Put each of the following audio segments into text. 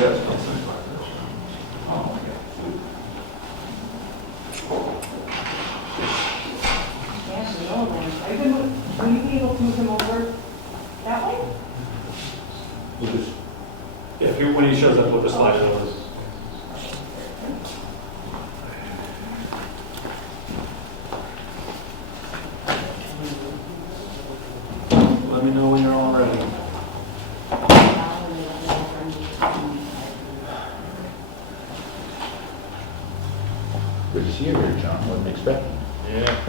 that's not something like this. Oh, my God. Yeah, the old one. Will you be able to move him over that way? We'll just, Yeah, if you, when he shows up, we'll just slide it over. Let me know when you're all ready. Good to see you here, John. Wasn't expecting. yeah.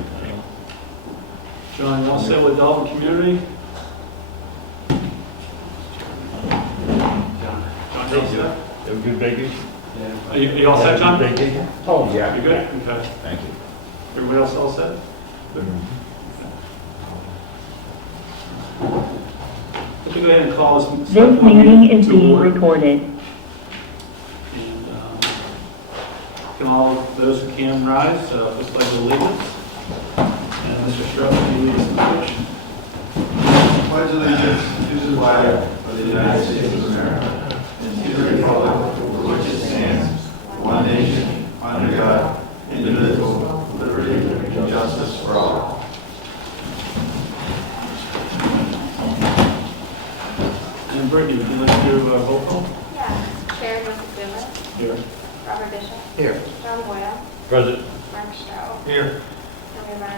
John, you all set with Dalton Community? John, you all set? Have a good vacation? Are you all set, John? Vacation? Oh, yeah. You good? Okay. Thank you. Everybody else all set? Let me go ahead and call this. This meeting is being recorded. And can all those who can rise, just like the allegiance. And Mr. Cheryl, can you lead us in the pledge? Pledge allegiance to the flag of the United States of America and to the republic for which it stands, one nation, under God, indivisible, with liberty and justice for all. And Brittany, would you like to do a roll call? Yeah. Cheryl Llc Dba Here. Robert Bishop. Here. John Boyle. Present. Mark Stroh. Here. And we have our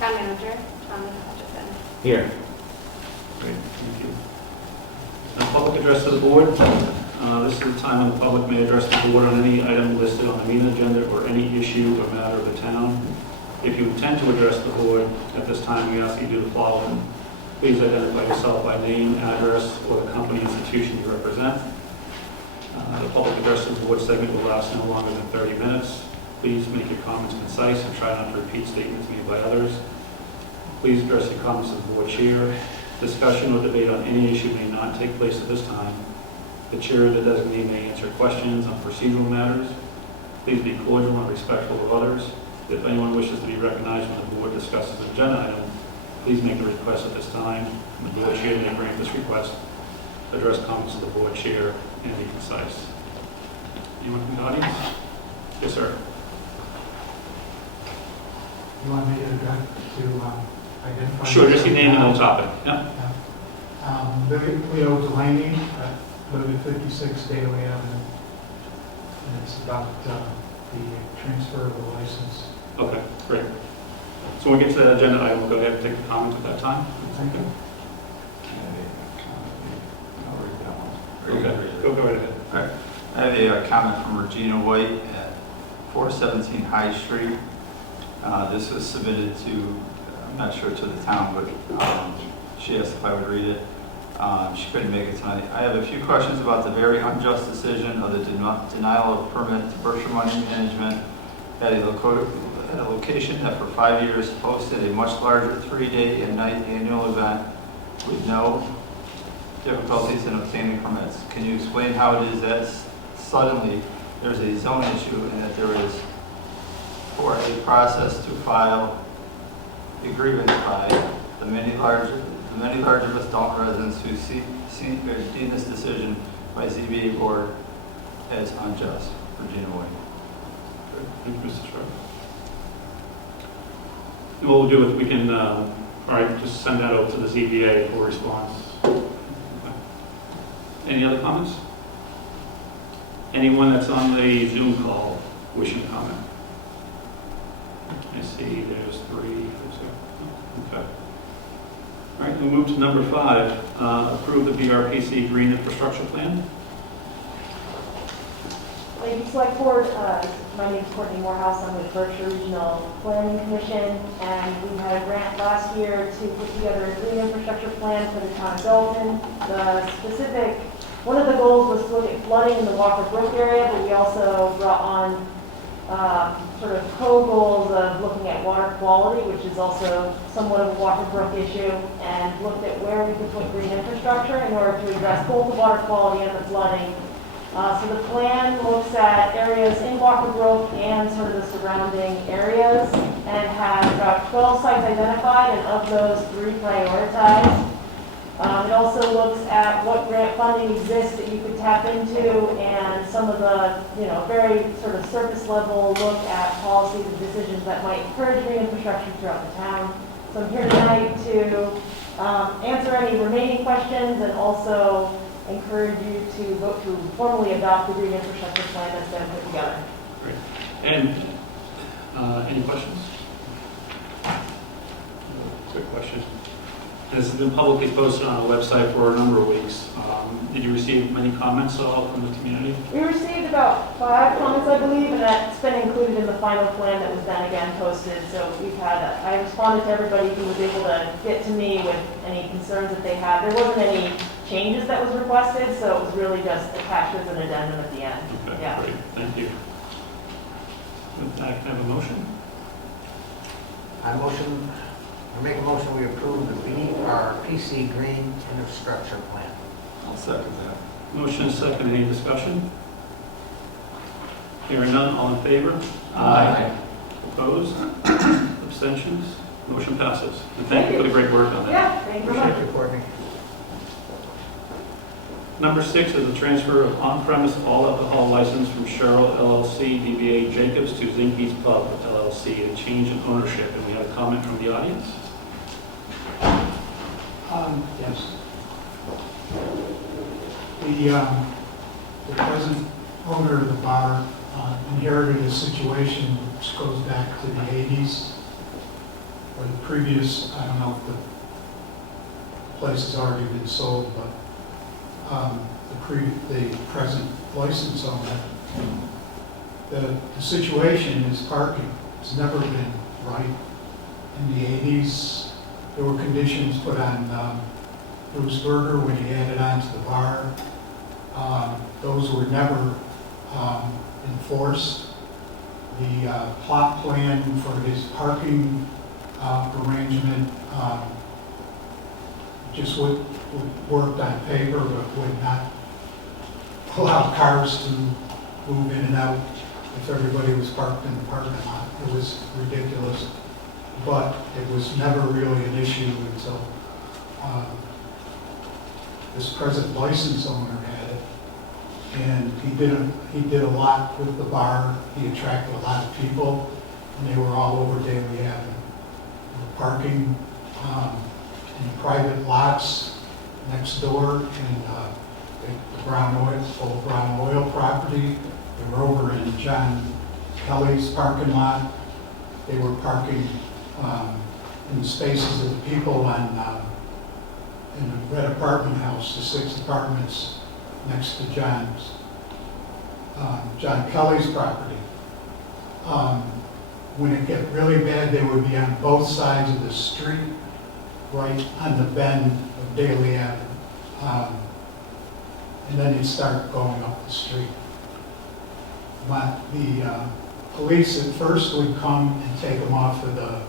town manager, Thomas Hutchison. Here. Great, thank you. Now, public address to the board. This is the time when the public may address the board on any item listed on the meeting agenda or any issue or matter of the town. If you intend to address the board at this time, we ask that you do the following. Please identify yourself by name, address, or the company institution you represent. The public address to the board segment will last no longer than 30 minutes. Please make your comments concise and try not to repeat statements made by others. Please address your comments to the board chair. Discussion or debate on any issue may not take place at this time. The chair or the designee may answer questions on procedural matters. Please be cordial and respectful of others. If anyone wishes to be recognized when the board discusses an agenda item, please make the request at this time. The board chair may grant this request. Address comments to the board chair and be concise. Anyone from the audience? Yes, sir. You want me to identify? Sure, just your name and the topic. Yeah. Leo Delaney, live at 56 Daly Avenue. And it's about the transfer of the license. Okay, great. So when we get to that agenda item, we'll go ahead and take the comments at that time. Thank you. Okay, go right ahead. All right. I have a comment from Regina White at 417 High Street. This was submitted to, I'm not sure to the town, but she asked if I would read it. She couldn't make it tonight. I have a few questions about the very unjust decision of the denial of permit to Berkshire Money Management at a location that for 5 years hosted a much larger 3-day and night annual event with no difficulties in obtaining permits. Can you explain how it is that suddenly there's a zone issue and that there is for a process to file a grievance by the many large of us Dalton residents who deem this decision by ZBA board as unjust? Regina White. Thank you, Mr. Sharp. And what we'll do is we can, all right, just send that over to the ZBA for response. Okay. Any other comments? Anyone that's on the Zoom call wishing to comment? I see there's 3. Okay. All right, we'll move to number 5. Approve the BRPC Green Infrastructure Plan. Ladies Selectboard, my name is Courtney Morehouse. I'm with Berkshire Regional Planning Commission, and we had a grant last year to put together a green infrastructure plan for the town of Dalton. One of the goals was to look at flooding in the Walker Brook area, but we also brought on sort of co-goals of looking at water quality, which is also somewhat of a Walker Brook issue, and looked at where we could put green infrastructure in order to address both the water quality and the flooding. So the plan looks at areas in Walker Brook and sort of the surrounding areas, and has about 12 sites identified, and of those, 3 prioritized. It also looks at what grant funding exists that you could tap into and some of the, very sort of surface level look at policies and decisions that might encourage green infrastructure throughout the town. So I'm here tonight to answer any remaining questions and also encourage you to vote to formally adopt the green infrastructure plan that's been put together. Great. And any questions? Quick question. This has been publicly posted on our website for a number of weeks. Did you receive many comments at all from the community? We received about 5 comments, I believe, and that's been included in the final plan that was then again posted. So I responded to everybody who was able to get to me with any concerns that they had. There wasn't any changes that was requested, so it was really just attached as an addendum at the end. Okay, Yeah. great, thank you. With that, can I have a motion? I make a motion we approve our PC Green Infrastructure Plan. I'll second that. Motion is second, any discussion? Hearing none, all in favor? Opposed? Abstentions? Motion passes. And thank you for the great work on that. Yeah, thank you very much. Appreciate you, Courtney. Number 6 is the transfer of on-premise all alcohol license from Cheryl Llc Dba Jacobs to Zinke's Pub LLC, a change in ownership. And we have a comment from the audience. Yes. The present owner of the bar inherited a situation which goes back to the 80s, or the previous, I don't know if the place has already been sold, but the present license owner, the situation is parking. It's never been right. In the 80s, there were conditions put on Bruce Berger when he added on to the bar. Those were never enforced. The plot plan for his parking arrangement just would worked on paper, but would not allow cars to move in and out if everybody was parked in the parking lot. It was ridiculous, but it was never really an issue until this present license owner had it. And he did a lot with the bar. He attracted a lot of people, and they were all over Daly Avenue. They were parking in private lots next door in the old Brown Oil property. They were over in John Kelly's parking lot. They were parking in the spaces of the people in the red apartment house, the 6 apartments next to John Kelly's property. When it got really bad, they would be on both sides of the street, right on the bend of Daly Avenue. And then you'd start going up the street. The police at first would come and take them off of the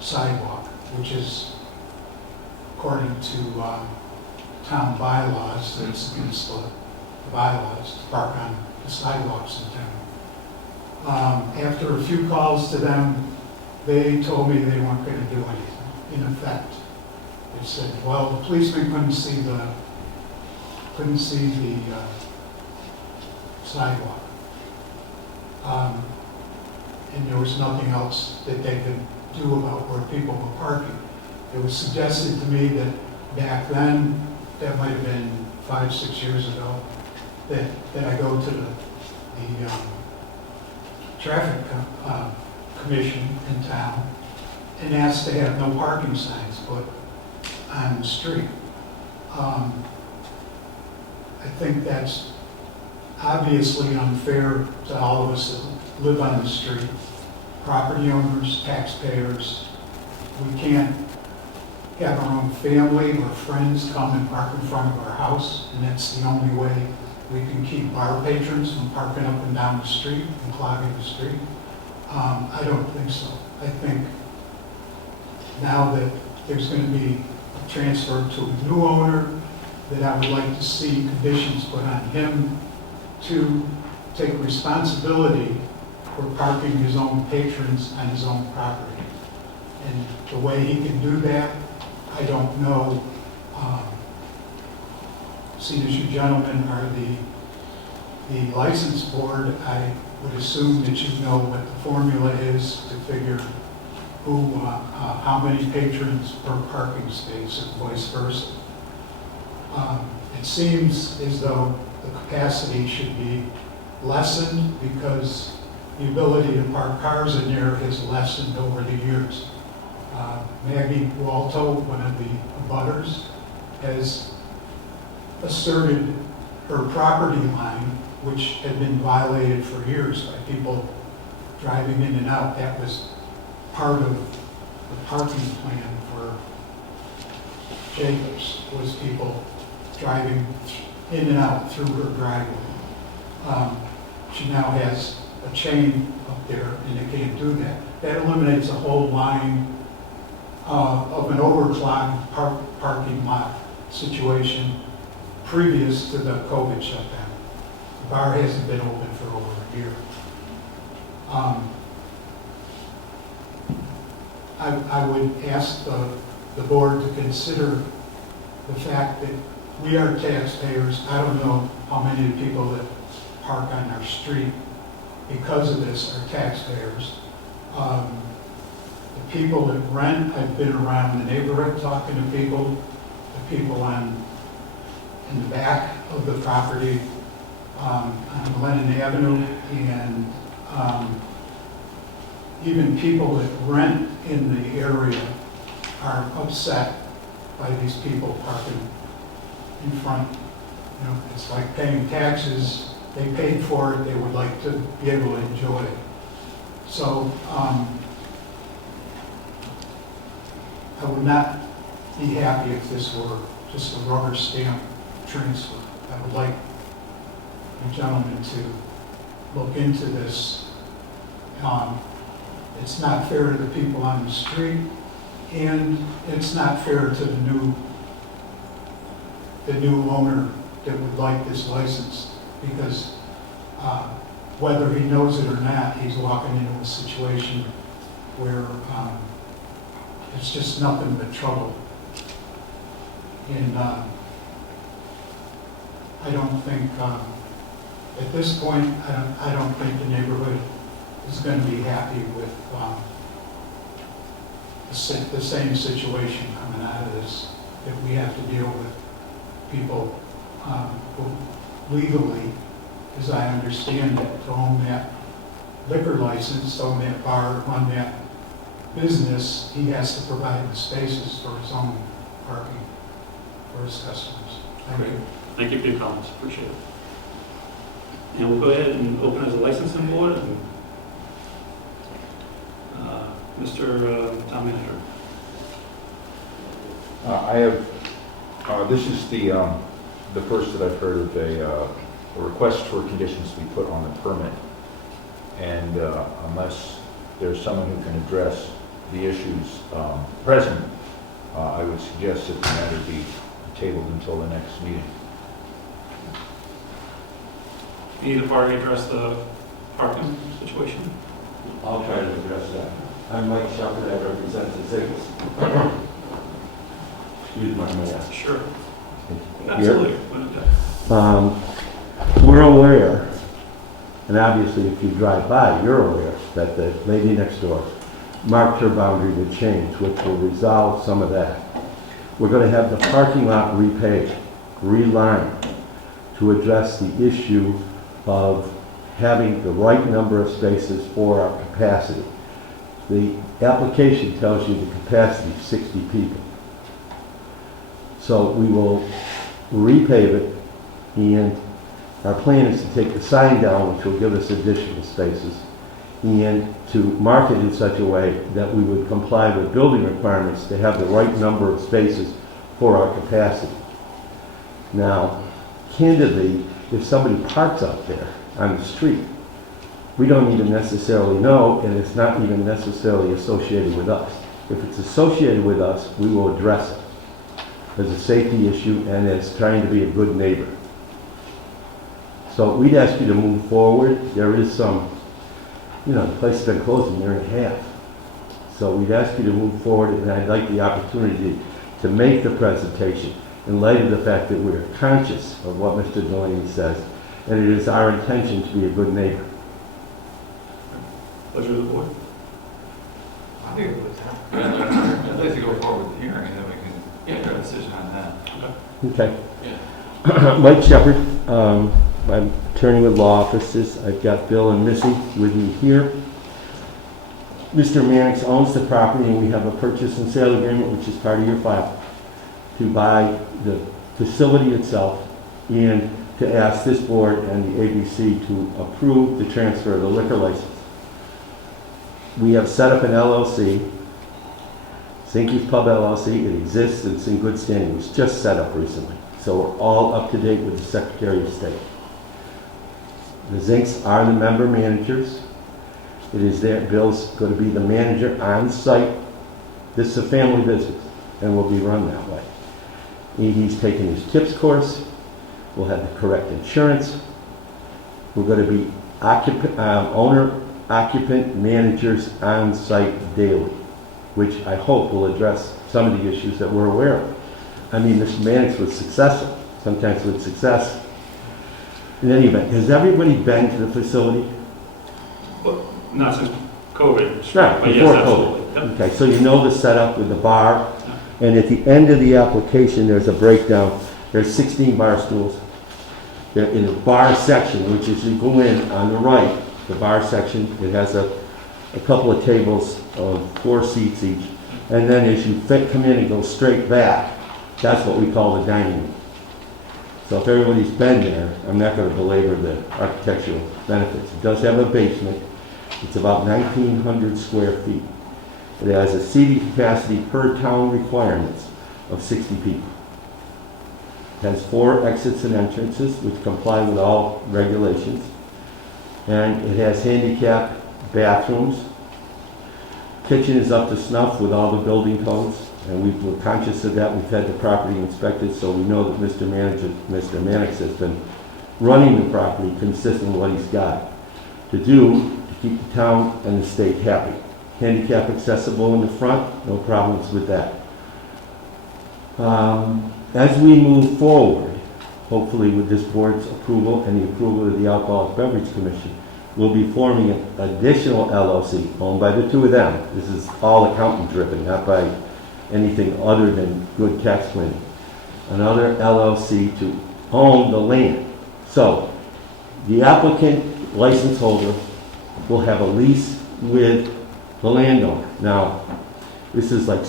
sidewalk, which is, according to town bylaws, that's against the bylaws to park on the sidewalks in town. After a few calls to them, they told me they weren't going to do anything. In effect, they said, well, the policeman couldn't see the sidewalk. And there was nothing else that they could do about where people were parking. It was suggested to me that back then, that might have been 5-6 years ago, that I go to the traffic commission in town and ask to have no parking signs put on the street. I think that's obviously unfair to all of us that live on the street, property owners, taxpayers. We can't have our own family or friends come and park in front of our house, and that's the only way we can keep bar patrons from parking up and down the street and clogging the street. I don't think so. I think now that there's going to be a transfer to a new owner, that I would like to see conditions put on him to take responsibility for parking his own patrons on his own property. And the way he can do that, I don't know, seeing as you gentlemen are the license board, I would assume that you know what the formula is to figure who, how many patrons per parking space and vice versa. It seems as though the capacity should be lessened because the ability to park cars in there has lessened over the years. Maggie Walto, one of the abutters, has asserted her property line, which had been violated for years by people driving in and out. That was part of the parking plan for Jacobs, was people driving in and out through her driveway. She now has a chain up there and they can't do that. That eliminates a whole line of an overclogged parking lot situation previous to the COVID shutdown. The bar hasn't been open for over a year. I would ask the board to consider the fact that we are taxpayers. I don't know how many of the people that park on our street because of this are taxpayers. The people that rent, I've been around the neighborhood talking to people, the people in the back of the property on Lennon Avenue, and even people that rent in the area are upset by these people parking in front. You know, it's like paying taxes. They paid for it. They would like to be able to enjoy it. So I would not be happy if this were just a rubber stamp transfer. I would like you gentlemen to look into this. It's not fair to the people on the street, and it's not fair to the new owner that would like this license, because whether he knows it or not, he's walking into a situation where it's just nothing but trouble. And I don't think, at this point, I don't think the neighborhood is going to be happy with the same situation coming out of this, that we have to deal with people who legally, as I understand it, to own that liquor license, to own that bar, run that business, he has to provide the spaces for his own parking for his customers. Thank you. Thank you for your comments, appreciate it. And we'll go ahead and open as a licensing board. And, Mr. Town Manager. I have, this is the first that I've heard of a request for conditions to be put on the permit. And unless there's someone who can address the issues present, I would suggest that the matter be tabled until the next meeting. Need the party address the parking situation? I'll try to address that. I'm Mike Shepherd, I represent the Zinkes. Excuse my mayor. Sure. Absolutely. We're aware, and obviously if you drive by, you're aware that the lady next door marked her boundary to change, which will resolve some of that. We're going to have the parking lot repaved, relined, to address the issue of having the right number of spaces for our capacity. The application tells you the capacity is 60 people. So we will repave it, and our plan is to take the sign down, which will give us additional spaces, and to mark it in such a way that we would comply with building requirements to have the right number of spaces for our capacity. Now, candidly, if somebody parks out there on the street, we don't even necessarily know, and it's not even necessarily associated with us. If it's associated with us, we will address it as a safety issue and as trying to be a good neighbor. So we'd ask you to move forward. There is some, the place has been closed a year and a half. So we'd ask you to move forward, and I'd like the opportunity to make the presentation in light of the fact that we're conscious of what Mr. Delaney says, and it is our intention to be a good neighbor. Pleasure of the board. I'll agree with that. I'd like to go forward with the hearing, and then we can get a decision on that. Okay. Mike Shepard, I'm attorney with law offices. I've got Bill and Missy with me here. Mr. Mannix owns the property, and we have a purchase and sale agreement, which is part of your file, to buy the facility itself and to ask this board and the ABC to approve the transfer of the liquor license. We have set up an LLC, Zinke's Pub LLC. It exists, it's in good standing. It was just set up recently. So we're all up to date with the Secretary of State. The Zinkes are the member managers. It is there, Bill's going to be the manager on site. This is a family business and will be run that way. He's taking his TIPS course. We'll have the correct insurance. We're going to be owner-occupant managers on site daily, which I hope will address some of the issues that we're aware of. I mean, Mr. Mannix was successful, sometimes with success. In any event, has everybody been to the facility? Well, not since COVID. Right, But before yes, COVID. absolutely. Yep. Okay, so you know the setup with the bar, and at the end of the application, there's a breakdown. There's 16 bar stools. They're in the bar section, which is you go in on the right, the bar section, it has a couple of tables of 4 seats each. And then as you come in and go straight back, that's what we call the dining room. So if everybody's been there, I'm not going to belabor the architectural benefits. It does have a basement. It's about 1,900 square feet. It has a seating capacity per town requirements of 60 people. It has 4 exits and entrances, which comply with all regulations. And it has handicap bathrooms. Kitchen is up to snuff with all the building codes, and we're conscious of that. We've had the property inspected, so we know that Mr. Mannix has been running the property consistent with what he's got to do to keep the town and the state happy. Handicap accessible in the front, no problems with that. As we move forward, hopefully with this board's approval and the approval of the Alcoholic Beverage Commission, we'll be forming an additional LLC owned by the 2 of them. This is all accountant driven, not by anything other than good tax planning. Another LLC to own the land. So the applicant license holder will have a lease with the landowner. Now, this is like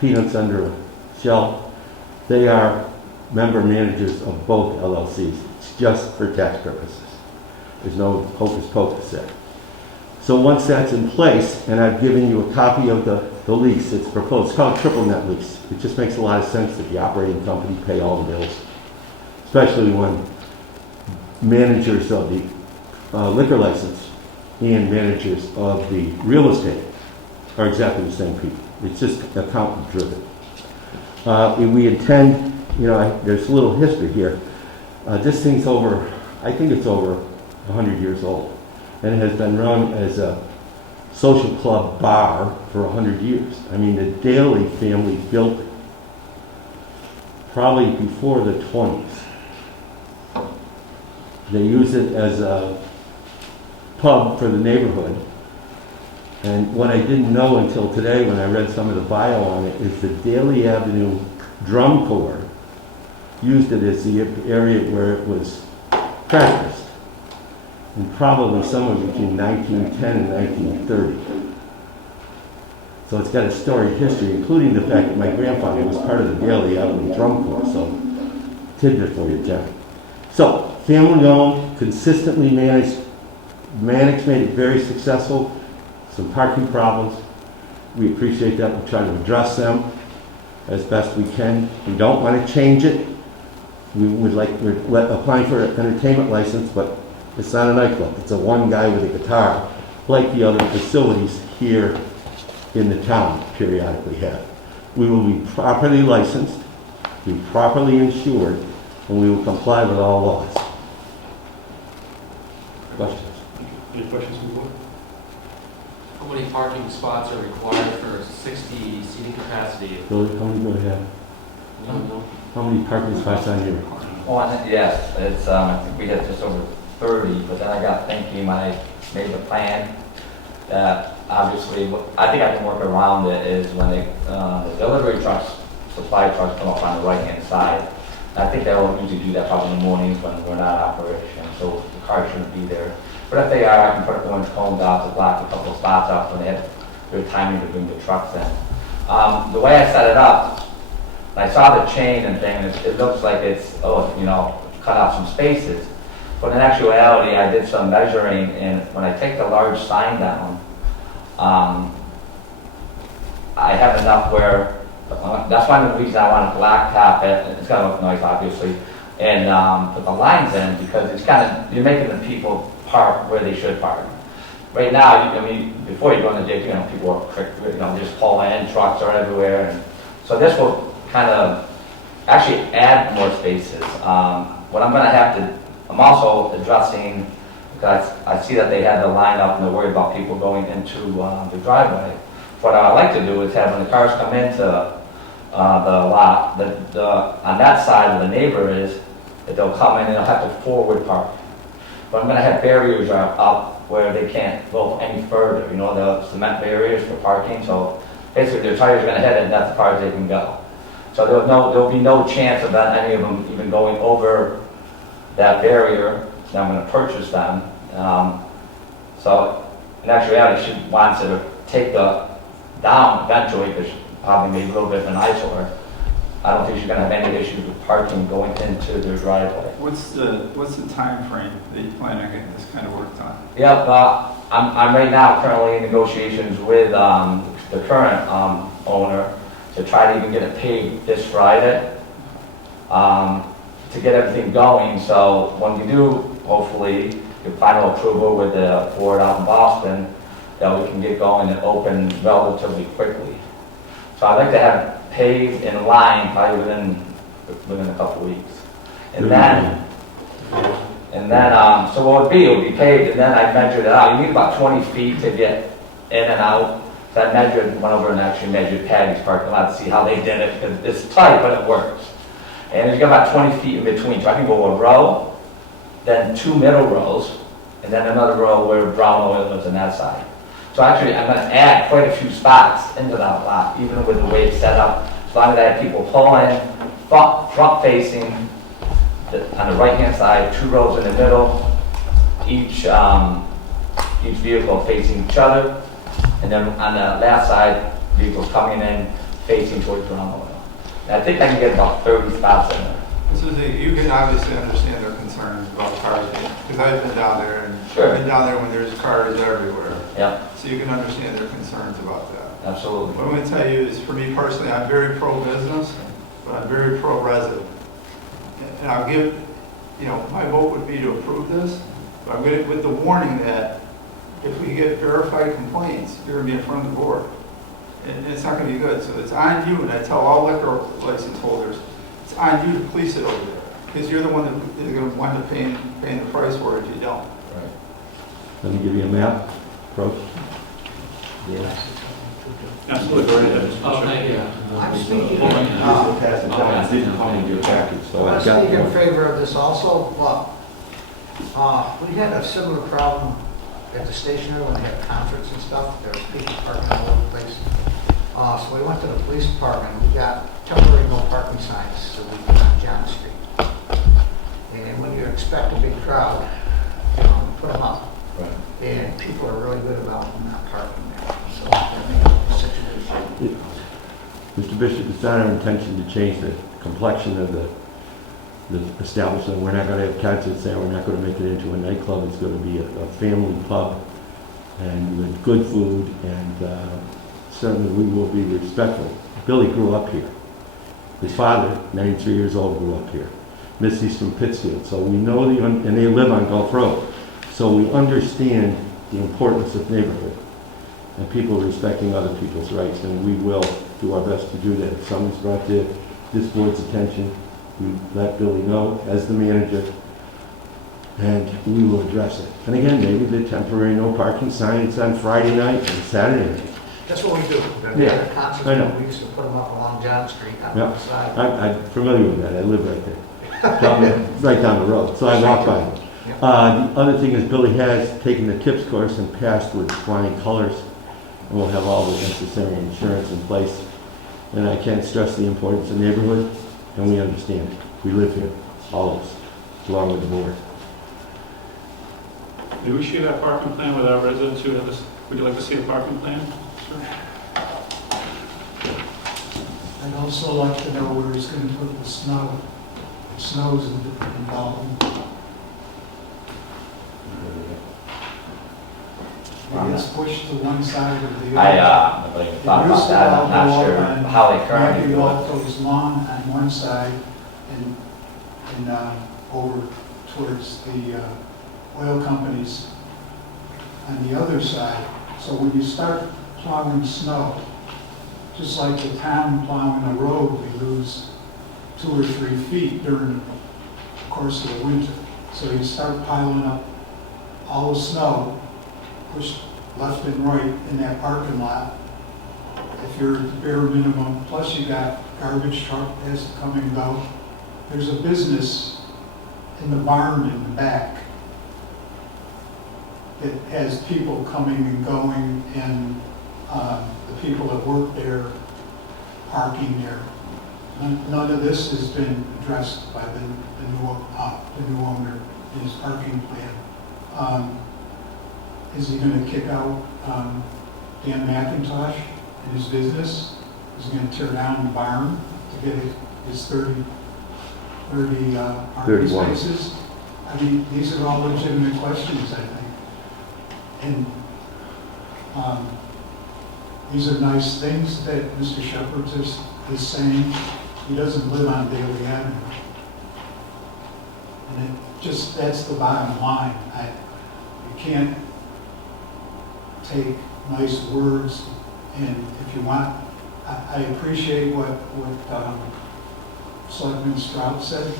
peanuts under a shell. They are member managers of both LLCs. It's just for tax purposes. There's no hocus pocus there. So once that's in place, and I've given you a copy of the lease, it's proposed, it's called triple net lease. It just makes a lot of sense that the operating company pay all the bills, especially when managers of the liquor license and managers of the real estate are exactly the same people. It's just accountant driven. We intend, there's a little history here. This thing's over, I think it's over 100 years old, and it has been run as a social club bar for 100 years. I mean, the Daly family built it probably before the 20s. They use it as a pub for the neighborhood. And what I didn't know until today when I read some of the bio on it is the Daly Avenue Drum Corps used it as the area where it was practiced. And probably somewhere between 1910 and 1930. So it's got a storied history, including the fact that my grandfather was part of the Daly Avenue Drum Corps. So, tidbit for you, John. So, family owned, consistently managed. Mannix made it very successful. Some parking problems. We appreciate that. We'll try to address them as best we can. We don't want to change it. We're applying for an entertainment license, but it's not a nightclub. It's a one guy with a guitar, like the other facilities here in the town periodically have. We will be properly licensed, be properly insured, and we will comply with all laws. Questions? Any questions from the board? How many parking spots are required for 60 seating capacity? Billy, how many do I have? You don't know? How many parking spots on here? Yes, it's, I think we had just over 30, but then I got thinking when I made the plan, that obviously, I think I can work around it is when the delivery trucks, supply trucks come up on the right-hand side. I think they'll usually do that probably in the mornings when we're not operating, so the cars shouldn't be there. But if they are, I can put orange cones out to block a couple of spots out when they have their timing to bring the trucks in. The way I set it up, I saw the chain and thing, it looks like it's, cut out some spaces. But in actuality, I did some measuring, and when I take the large sign down, I have enough where, that's one of the reasons I want to blacktop it. It's gonna look nice, obviously, and put the lines in, because it's you're making the people park where they should park. Right now, before you go in the ditch, people are quick, just pull in, trucks are everywhere, and so this will kind of actually add more spaces. What I'm gonna have to, I'm also addressing, because I see that they had the line up and they're worried about people going into the driveway. What I would like to do is have when the cars come into the lot, on that side where the neighbor is, that they'll come in and they'll have to forward park. But I'm gonna have barriers up where they can't go any further, the cement barriers for parking, so basically their tires are gonna hit it and that's as far as they can go. So there'll be no chance of any of them even going over that barrier. Now I'm going to purchase them. So in actuality, she wants to take the down eventually, because she probably made a little bit of an eyesore. I don't think she's going to have any issues with parking going into their driveway. What's the time frame that you plan on getting this kind of work done? Yeah, I'm right now currently in negotiations with the current owner to try to even get it paid this Friday, to get everything going. So when we do, hopefully, get final approval with the Ford out in Boston, that we can get going and open relatively quickly. So I'd like to have it paved in line probably within a couple of weeks. And then, so what it would be paved, and then I measured it out. You need about 20 feet to get in and out. So I went over and actually measured Patty's parking lot to see how they did it, because it's tight, but it works. And you got about 20 feet in between, so I can go a row, then 2 middle rows, and then another row where brown oil is on that side. So actually, I'm going to add quite a few spots into that lot, even with the way it's set up. As long as I have people pull in, front facing, on the right-hand side, 2 rows in the middle, each vehicle facing each other. And then on the left side, vehicles coming in, facing towards brown oil. And I think I can get about 30 spots in there. So you can obviously understand their concerns about cars, because I've been down there, and Sure. I've been down there when there's cars everywhere. Yep, So you can understand their concerns about that. absolutely. What I'm going to tell you is, for me personally, I'm very pro-business, but I'm very pro-resident. And I'll give, my vote would be to approve this, but I'm going to, with the warning that if we get verified complaints, you're going to be in front of the board. And it's not going to be good. So it's on you, and I tell all liquor license holders, it's on you to police it over there, because you're the one that is going to wind up paying the price for it if you don't. Right. Let me give you a map, approach. Absolutely, go ahead. Oh, thank you. I'm speaking, Pass it down, it didn't come in your package, so I'm I've got speaking in one. favor of this also, but we had a similar problem at the station when they had concerts and stuff. There was people parking all over the place. So we went to the police department. We got temporary no parking signs so we can on John Street. And when you expect a big crowd, put them up. Right. And people are really good about not parking there. So that makes the situation. Mr. Bishop, it's not our intention to change the complexion of the establishment. We're not going to have concerts there. We're not going to make it into a nightclub. It's going to be a family pub and with good food, and certainly we will be respectful. Billy grew up here. His father, 93 years old, grew up here. Missy's from Pittsfield, so we know and they live on Gulf Road. So we understand the importance of neighborhood and people respecting other people's rights, and we will do our best to do that. If someone's brought to this board's attention, we let Billy know as the manager. and we will address it. And again, maybe the temporary no parking signs on Friday night and Saturday night. That's what we do. Yeah, At concerts, I know. we used to put them up along John Street on Yeah. the side. I'm familiar with that, I live right there, right down the road, so I walk by it. The other thing is Billy has taken the tips course and passed with flying colors, and we'll have all the necessary insurance in place. And I can't stress the importance of neighborhood, and we understand. We live here, all of us, along with the board. Do we share that parking plan with our residents who have this? Would you like to see a parking plan? I'd also like to know where he's going to put the snow. It snows in Dalton. It gets pushed to one side or the other. I don't even thought about that, I'm not sure how they currently do it. Matthew lawn on one side and over towards the oil companies on the other side. So when you start plowing snow, just like the town plowing a road, we lose 2 or 3 feet during the course of the winter. So you start piling up all the snow, pushed left and right in that parking lot. If you're at the bare minimum, plus you got garbage truck has to come and go. There's a business in the barn in the back that has people coming and going, and the people that work there parking there. None of this has been addressed by the new owner in his parking plan. Is he going to kick out Dan McIntosh and his business? Is he going to tear down the barn to get his 30 parking 31. spaces? I mean, these are all legitimate questions, I think. And these are nice things that Mr. Shepherd is saying. He doesn't live on Daly Avenue. And that's the bottom line. You can't take nice words, and if you want, I appreciate what Selectman Strout said,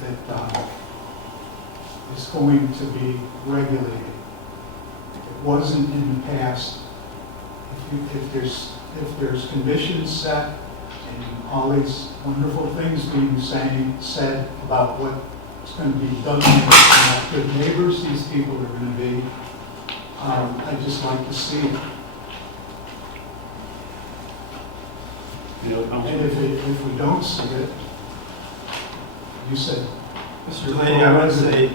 that it's going to be regulated. It wasn't in the past. If there's conditions set and all these wonderful things being said about what's going to be done, and how good neighbors these people are going to be, I'd just like to see it. And if we don't see it, you said, Mr. Delaney, I would say,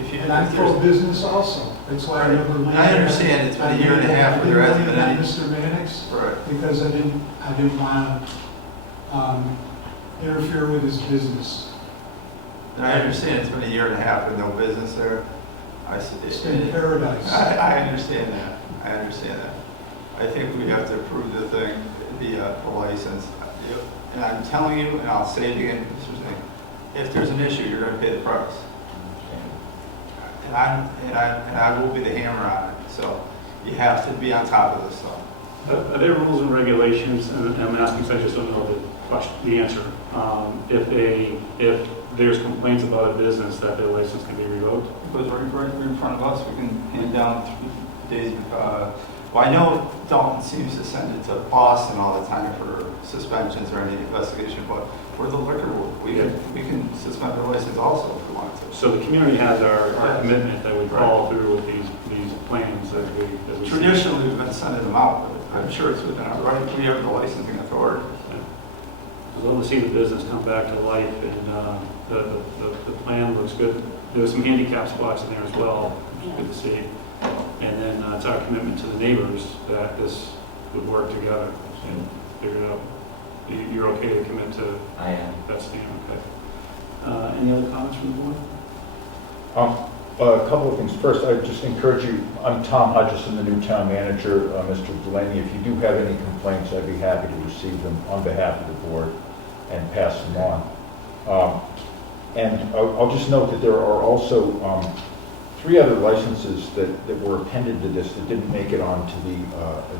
if you... and I'm pro-business also. That's why I never landed. I understand, it's been a year and a half where there hasn't been any... Mr. Mannix, Right. because I didn't want to interfere with his business. And I understand it's been a year and a half with no business there. It's been paradise. I understand that. I understand that. I think we have to approve the thing, the license. And I'm telling you, and I'll say it again, Mr. Zinke, if there's an issue, you're going to pay the price. And I will be the hammer on it. So you have to be on top of this stuff. Are there rules and regulations, and I'm asking because I just don't know the answer. If there's complaints about a business that their license can be revoked? Because right in front of us, we can hand down 3 days. Well, I know Dalton seems to send it to Boston all the time for suspensions or any investigation, but we're the liquor board. We can suspend their license also if we want to. So the community has our commitment that we follow through with these plans that we Traditionally, we've been sending them out, but I'm sure it's within our right. We have the licensing authority. I'd love to see the business come back to life, and the plan looks good. There's some handicap spots in there as well, which is good to see. And then it's our commitment to the neighbors that this would work together and figure it out. You're okay to commit to? I am. That's the okay. Any other comments from the board? A couple of things. First, I just encourage you, I'm Tom Hutchison, the new town manager. Mr. Delaney, if you do have any complaints, I'd be happy to receive them on behalf of the board and pass them on. And I'll just note that there are also 3 other licenses that were appended to this that didn't make it onto the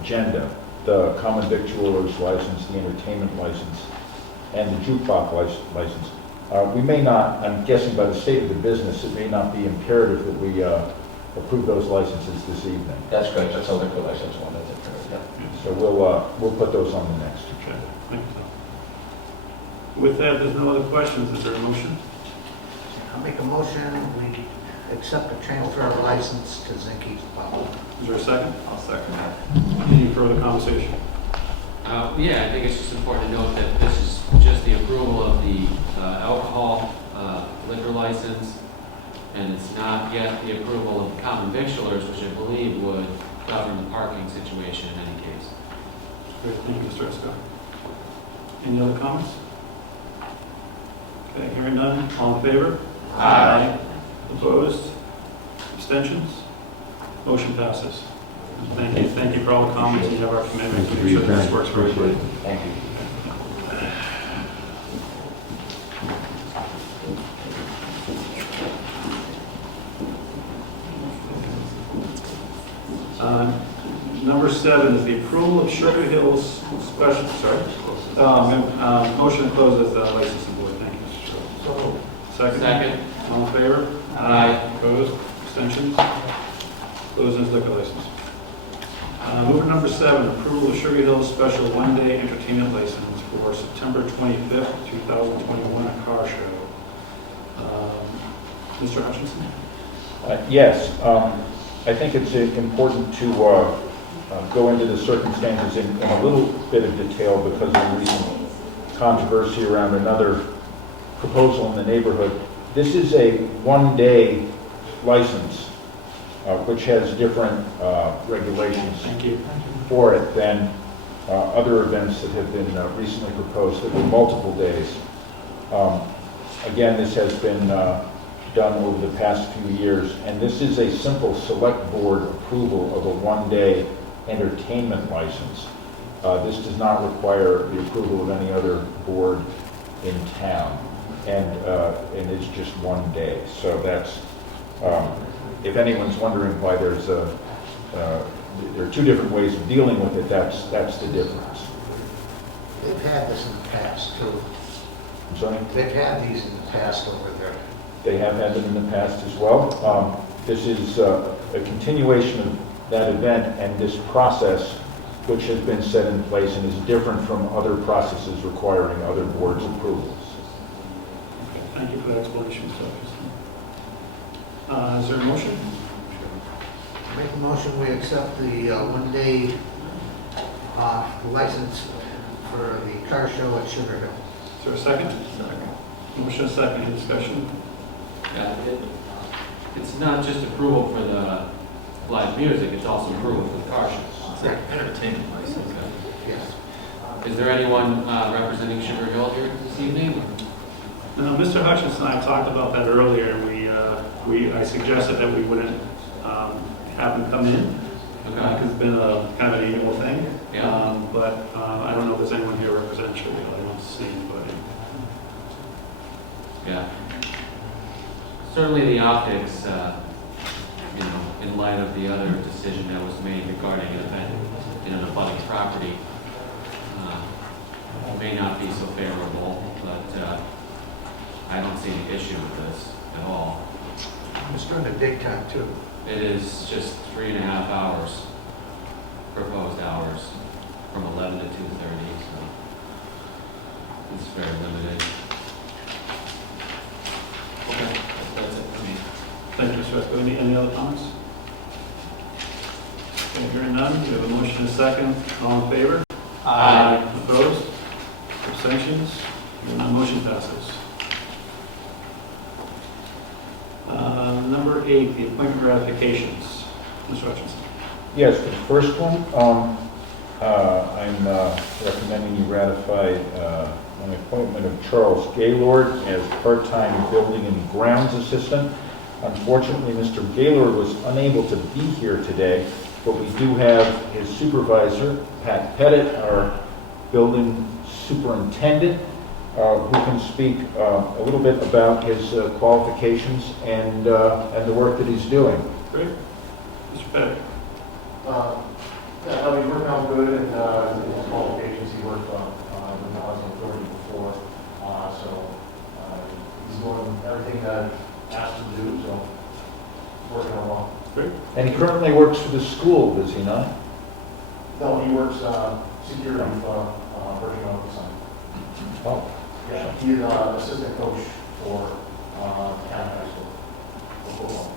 agenda. The common victualer's license, the entertainment license, and the jukebox license. We may not, I'm guessing by the state of the business, it may not be imperative that we approve those licenses this evening. That's good, that's a liquor license one, that's it. Yep. So we'll put those on the next. Okay, thank you, Tom. With that, there's no other questions. Is there a motion? I'll make a motion, we accept the transfer of license to Zinke's Pub. Is there a second? I'll second that. Any further conversation? Yeah, I think it's just important to note that this is just the approval of the alcohol liquor license, and it's not yet the approval of the common victulars, which I believe would govern the parking situation in any case. Great, thank you, Mr. Esco. Any other comments? Okay, hearing none, all in favor? Aye. Opposed? Abstentions? Motion passes. Thank you for all the comments, and you have our commitment to make sure that this works for everybody. Thank you. Number 7 is the approval of Sugar Hills special, motion to close as the licensing board. Thank you, Mr. Cheryl. Second? Second. All in favor? Aye. Opposed? Abstentions? Closed as liquor license. Moving to number 7, approval of Sugar Hills special one-day entertainment license for September 25th, 2021, a car show. Mr. Hutchinson? Yes, I think it's important to go into the circumstances in a little bit of detail because of the recent controversy around another proposal in the neighborhood. This is a one-day license, which has different regulations for it than other events that have been recently proposed that were multiple days. Again, this has been done over the past few years, and this is a simple select board approval of a one-day entertainment license. This does not require the approval of any other board in town, and it's just one day. So that's, if anyone's wondering why there are two different ways of dealing with it, that's the difference. They've had this in the past too. I'm sorry? They've had these in the past over there. They have had them in the past as well. This is a continuation of that event and this process, which has been set in place and is different from other processes requiring other boards' approvals. Okay, thank you for that explanation, Mr. Hutchinson. Is there a motion? Make a motion, we accept the one-day license for the car show at Sugar Hill. Is there a second? Second. Motion and second, any discussion? Yeah, it's not just approval for the live music, it's also approval for the car shows. It's an entertainment license. Yes. Is there anyone representing Sugar Hill here this evening? Now, Mr. Hutchinson and I talked about that earlier. I suggested that we wouldn't have them come in. Okay. Because it's been a kind of an annual thing. Yeah. But I don't know if there's anyone here representing Sugar Hill. I don't see anybody. Yeah. Certainly the optics, in light of the other decision that was made regarding an event in an abutting property, may not be so favorable, but I don't see any issue with this at all. It's during the daytime too. It is just 3.5 hours, proposed hours, from 11 to 2:30, so it's very limited. Okay, that's it for me. Thank you, Mr. Esco. Any other comments? Okay, hearing none, we have a motion and a second. All in favor? Aye. Opposed? Abstentions? And the motion passes. Number 8, the appointment ratifications. Mr. Hutchinson. Yes, the first one, I'm recommending you ratify an appointment of Charles Gaylord as part-time building and grounds assistant. Unfortunately, Mr. Gaylord was unable to be here today, but we do have his supervisor, Pat Pettit, our building superintendent, who can speak a little bit about his qualifications and the work that he's doing. Great. Mr. Pettit. Yeah, he's working out good and his qualifications he worked on with the housing authority before, so everything that I asked him to do, so it's working out well. Great. And he currently works for the school, does he not? No, he works security for Virgin Oak Sun. Oh, Yeah, he's assistant coach for County High School for football.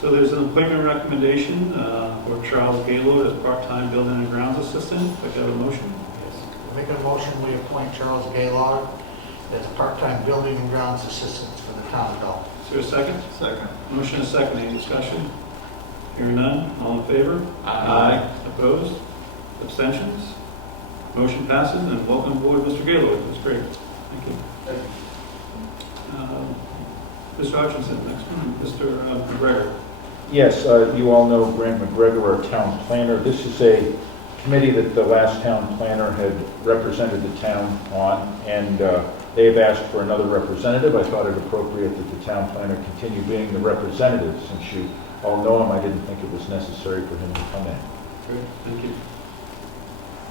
So there's an appointment recommendation for Charles Gaylord as part-time building and grounds assistant. If I could have a motion? Yes. Make a motion, we appoint Charles Gaylord as part-time building and grounds assistant for the town of Dalton. Is there a second? Second. Motion and second, any discussion? Hearing none, all in favor? Aye. Opposed? Abstentions? Motion passes, and welcome aboard, Mr. Gaylord. That's great. Thank you. Thank you. Mr. Hutchinson, next one. Mr. McGregor. yes, you all know Grant McGregor, our town planner. This is a committee that the last town planner had represented the town on, and they have asked for another representative. I thought it appropriate that the town planner continue being the representative. Since you all know him, I didn't think it was necessary for him to come in. Great, thank you.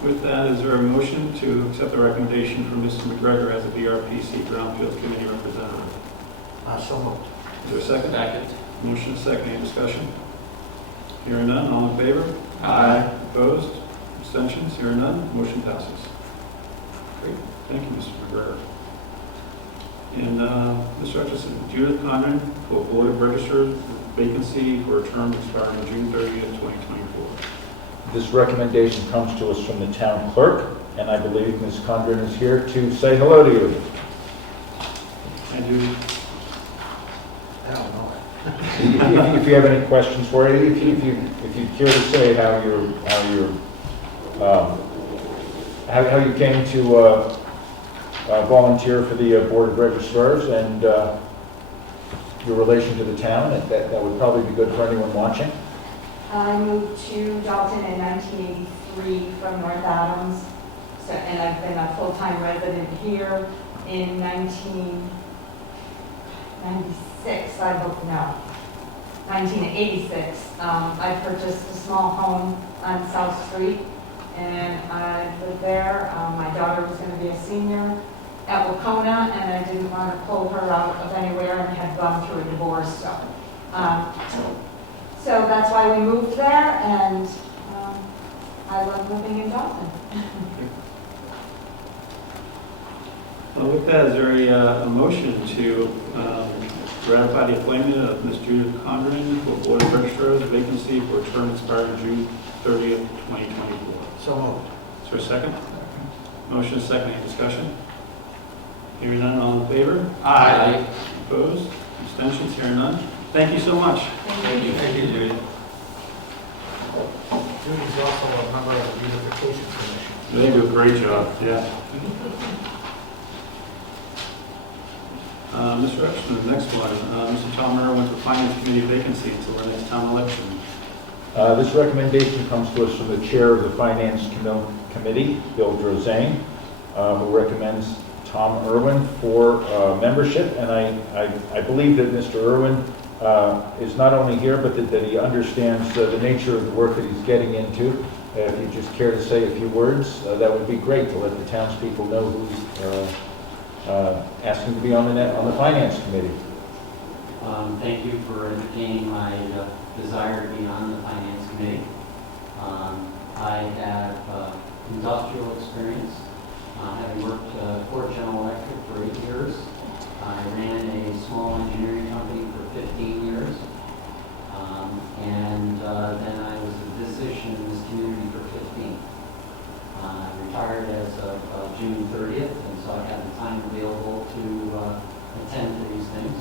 With that, is there a motion to accept the recommendation from Mr. McGregor as a BRPC Brownfield Committee representative? So moved. Is there a second? Second. Motion and second, any discussion? Hearing none, all in favor? Aye. Opposed? Abstentions? Hearing none, motion passes. Great, thank you, Mr. McGregor. And Mr. Hutchinson, Judith Conran for Board of Registers, vacancy for a term expiring June 30th, 2024. This recommendation comes to us from the town clerk, and I believe Ms. Condren is here to say hello to you. And you, I don't know. If you have any questions for her, if you care to say how you came to volunteer for the Board of Registrars and your relation to the town, that would probably be good for anyone watching. I moved to Dalton in 1983 from North Adams, and I've been a full-time resident here in 1986. I purchased a small home on South Street, and I lived there. My daughter was going to be a senior at Wacona, and I didn't want to pull her out of anywhere and had gone through a divorce. So that's why we moved there, and I love living in Dalton. well, with that, is there a motion to ratify the appointment of Ms. Judith Conran for Board of Registrars, vacancy for a term expiring June 30th, 2024? So moved. Is there a second? Motion is second, any discussion? Hearing none, all in favor? Aye. Opposed? Abstentions? Hearing none? Thank you so much. Thank you, Judy. Judy's also a member of the Beautification Commission. They do a great job, yeah. Mr. Epstein, the next one, Mr. Tom Irwin for Finance Committee vacancy until the next town election. This recommendation comes to us from the chair of the Finance Committee, Bill Drozane, who recommends Tom Irwin for membership. And I believe that Mr. Irwin is not only here, but that he understands the nature of the work that he's getting into. If you just care to say a few words, that would be great to let the townspeople know who's asking to be on the Finance Committee. Thank you for entertaining my desire to be on the Finance Committee. I have industrial experience, having worked for General Electric for 8 years. I ran a small engineering company for 15 years. Then I was a physician in this community for 15. I retired as of June 30th, and so I had the time available to attend to these things.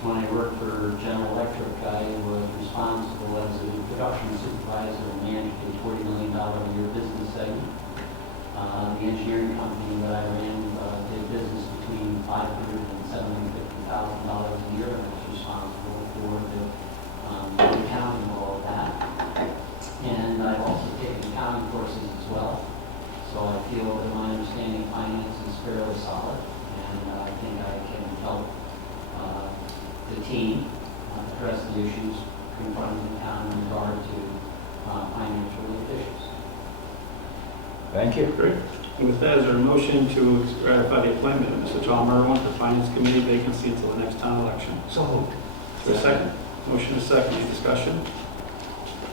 When I worked for General Electric, I was responsible as a production supervisor and managed a $40 million a year business segment. The engineering company that I ran did business between $500,000 and $750,000 a year, and I was responsible for the accounting of all of that. And I've also taken accounting courses as well, so I feel that my understanding of finance is fairly solid, and I think I can help the team address the issues confronting the town in regard to financial issues. Thank you. Great. And with that, is there a motion to ratify the appointment of Mr. Tom Irwin to Finance Committee vacancy until the next town election? So moved. Is there a second? Motion is second. Any discussion?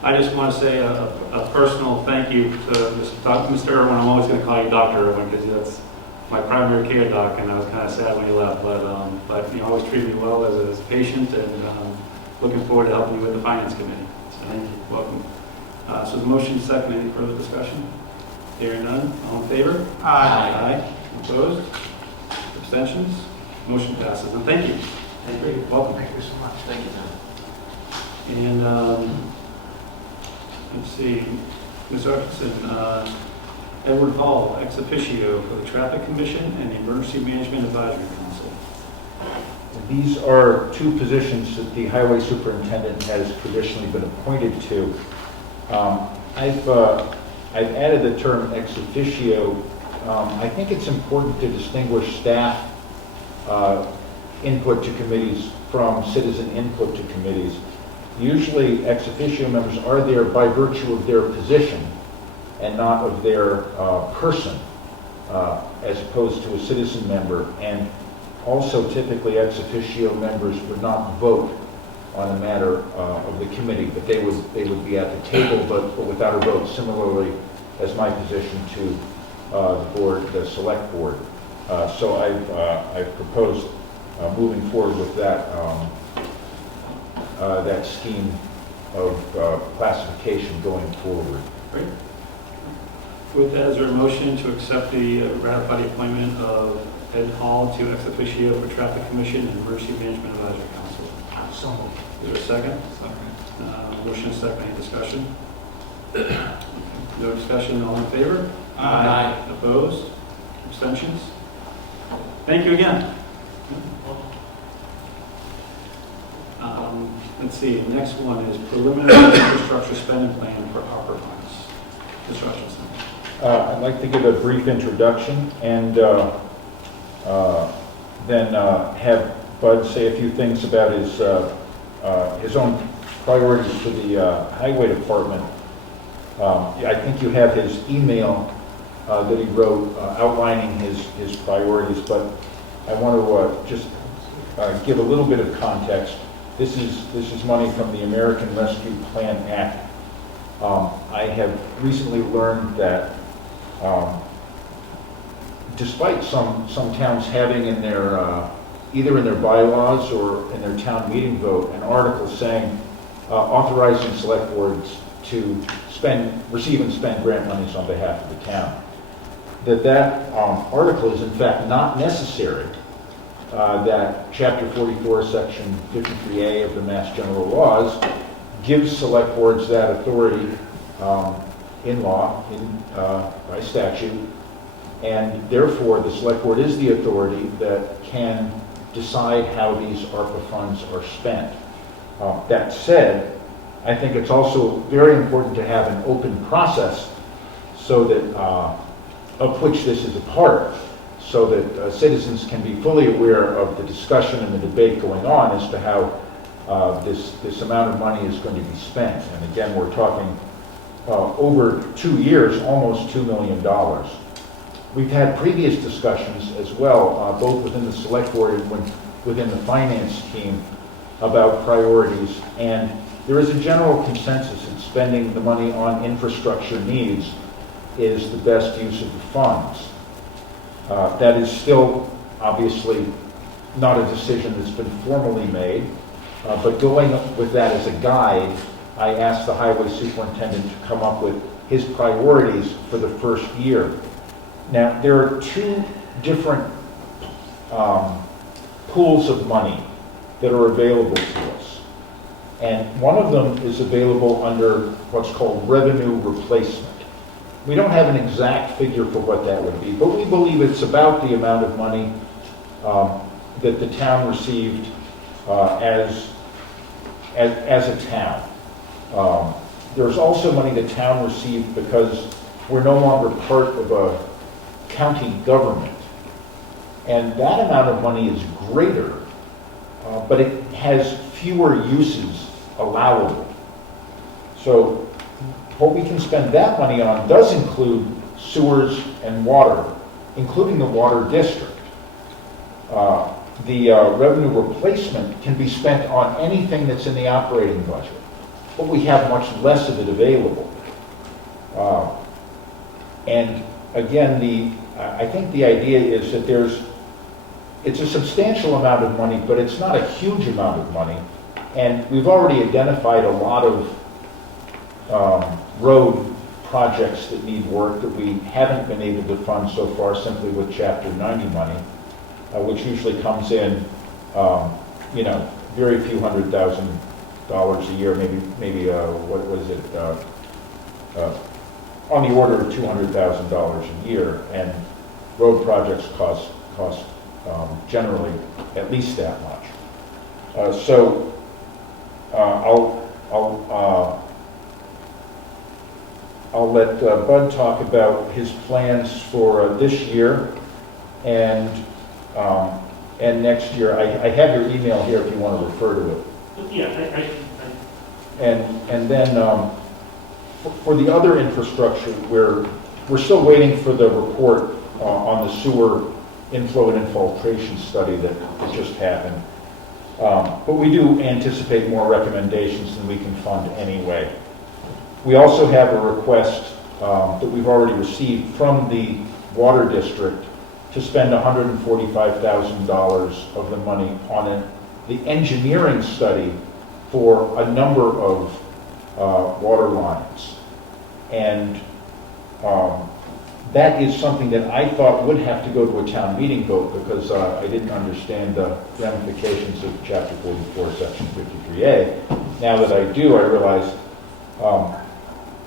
I just want to say a personal thank you to Mr. Irwin. I'm always going to call you Dr. Irwin because that's my primary care doc, and I was kind of sad when you left. But you always treated me well as a patient, and looking forward to helping you with the Finance Committee. So, welcome. So the motion is second. Any further discussion? Hearing none. All in favor? Aye. Aye. Opposed? Abstentions? Motion passes. And thank you. Thank you. Welcome. Thank you so much. Thank you, Tom. And let's see, Ms. Arkinson, Edward Hall, ex officio for the Traffic Commission and the Emergency Management Advisory Council. These are two positions that the highway superintendent has traditionally been appointed to. I've added the term ex officio. I think it's important to distinguish staff input to committees from citizen input to committees. Usually ex officio members are there by virtue of their position and not of their person, as opposed to a citizen member. And also typically ex officio members would not vote on a matter of the committee, but they would be at the table but without a vote, similarly as my position to the select board. So I've proposed moving forward with that that scheme of classification going forward. Great. With that, is there a motion to accept the ratify the appointment of Ed Hall to ex officio for Traffic Commission and Emergency Management Advisory Council? So moved. Is there a second? Motion is second. Any discussion? No discussion. All in favor? Aye. Opposed? Abstentions? Thank you again. Let's see, next one is preliminary infrastructure spending plan for ARPA funds. Mr. Hutchinson. I'd like to give a brief introduction and then have Bud say a few things about his own priorities for the highway department. I think you have his email that he wrote outlining his priorities, but I want to just give a little bit of context. This is money from the American Rescue Plan Act. I have recently learned that despite some towns having in their either in their bylaws or in their town meeting vote an article saying authorizing select boards to receive and spend grant monies on behalf of the town, that article is in fact not necessary. That Chapter 44, Section 53A of the Mass General Laws gives select boards that authority in law, by statute, and therefore the select board is the authority that can decide how these ARPA funds are spent. That said, I think it's also very important to have an open process so that, of which this is a part, so that citizens can be fully aware of the discussion and the debate going on as to how this amount of money is going to be spent. And again, we're talking over 2 years, almost $2 million. We've had previous discussions as well, both within the select board and within the finance team, about priorities. And there is a general consensus that spending the money on infrastructure needs is the best use of the funds. That is still obviously not a decision that's been formally made, but going with that as a guide, I asked the highway superintendent to come up with his priorities for the first year. Now, there are two different pools of money that are available to us. And one of them is available under what's called revenue replacement. We don't have an exact figure for what that would be, but we believe it's about the amount of money that the town received as a town. There's also money the town received because we're no longer part of a county government. And that amount of money is greater, but it has fewer uses allowable. So what we can spend that money on does include sewers and water, including the water district. The revenue replacement can be spent on anything that's in the operating budget, but we have much less of it available. And again, I think the idea is that it's a substantial amount of money, but it's not a huge amount of money. And we've already identified a lot of road projects that need work that we haven't been able to fund so far simply with Chapter 90 money, which usually comes in, very few $100,000 a year, maybe what was it, on the order of $200,000 a year, and road projects cost generally at least that much. I'll let Bud talk about his plans for this year and next year. I have your email here if you want to refer to it. Yeah, And then for the other infrastructure, we're still waiting for the report on the sewer inflow and infiltration study that just happened. But we do anticipate more recommendations than we can fund anyway. We also have a request that we've already received from the water district to spend $145,000 of the money on the engineering study for a number of water lines. And that is something that I thought would have to go to a town meeting vote because I didn't understand the ramifications of Chapter 44, Section 53A. Now that I do, I realize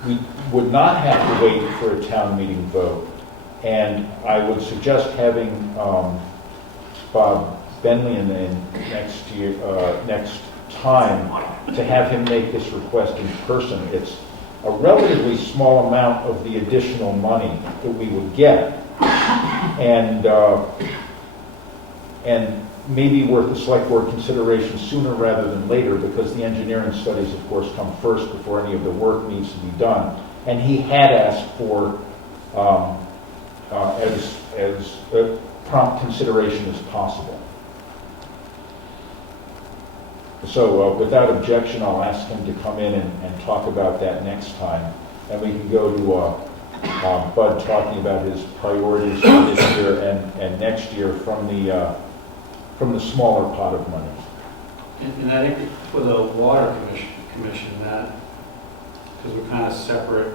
we would not have to wait for a town meeting vote. And I would suggest having Bob Benlian in next time to have him make this request in person. It's a relatively small amount of the additional money that we would get, and maybe worth the select board consideration sooner rather than later, because the engineering studies, of course, come first before any of the work needs to be done. And he had asked for as prompt consideration as possible. So without objection, I'll ask him to come in and talk about that next time. And we can go to Bud talking about his priorities for this year and next year from the smaller pot of money. And I think for the water commission that, because we're kind of separate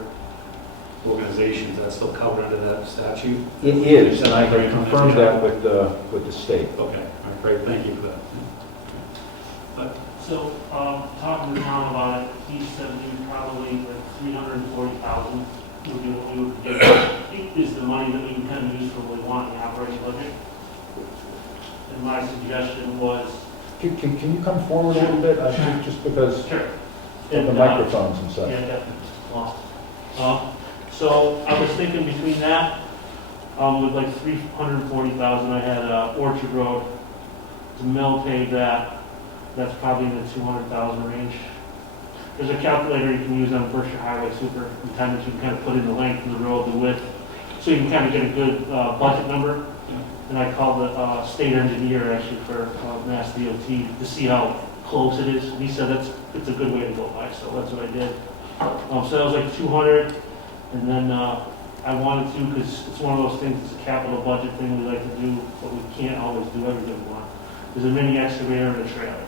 organizations, that's still covered under that statute? It is, and I can confirm that with the state. Okay, all right, great, thank you for that. so, talking to Tom about it, he said we probably like 340,000 would be what we would get. Is the money that we can kind of use for what we want in the operating budget. And my suggestion was... Can you come forward a little bit? Just because Sure. of the microphones and such. Yeah, definitely. So I was thinking between that, with like 340,000, I had Orchard Road to mill pave that. That's probably in the 200,000 range. There's a calculator you can use on Berkshire Highway Superintendent. You can kind of put in the length of the road, the width, so you can kind of get a good budget number. And I called the state engineer actually for Mass DOT to see how close it is. And he said it's a good way to go by, so that's what I did. So that was like 200, and then I wanted to, because it's one of those things, it's a capital budget thing we like to do, but we can't always do everything we want. There's a mini excavator and a trailer.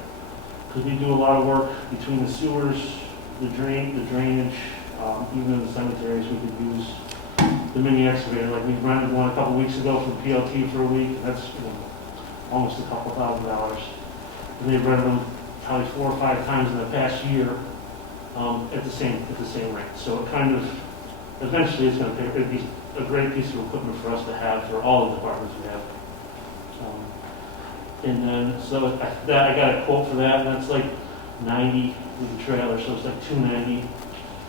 Because we do a lot of work between the sewers, the drainage, even in the cemeteries, we could use the mini excavator. Like we rented one a couple weeks ago from PLT for a week, and that's almost a couple $1,000. And they've rented them probably 4 or 5 times in the past year at the same rate. So it kind of eventually it's going to be a great piece of equipment for us to have for all the departments we have. And then, so I got a quote for that, and that's like 90 with the trailer, so it's like 290.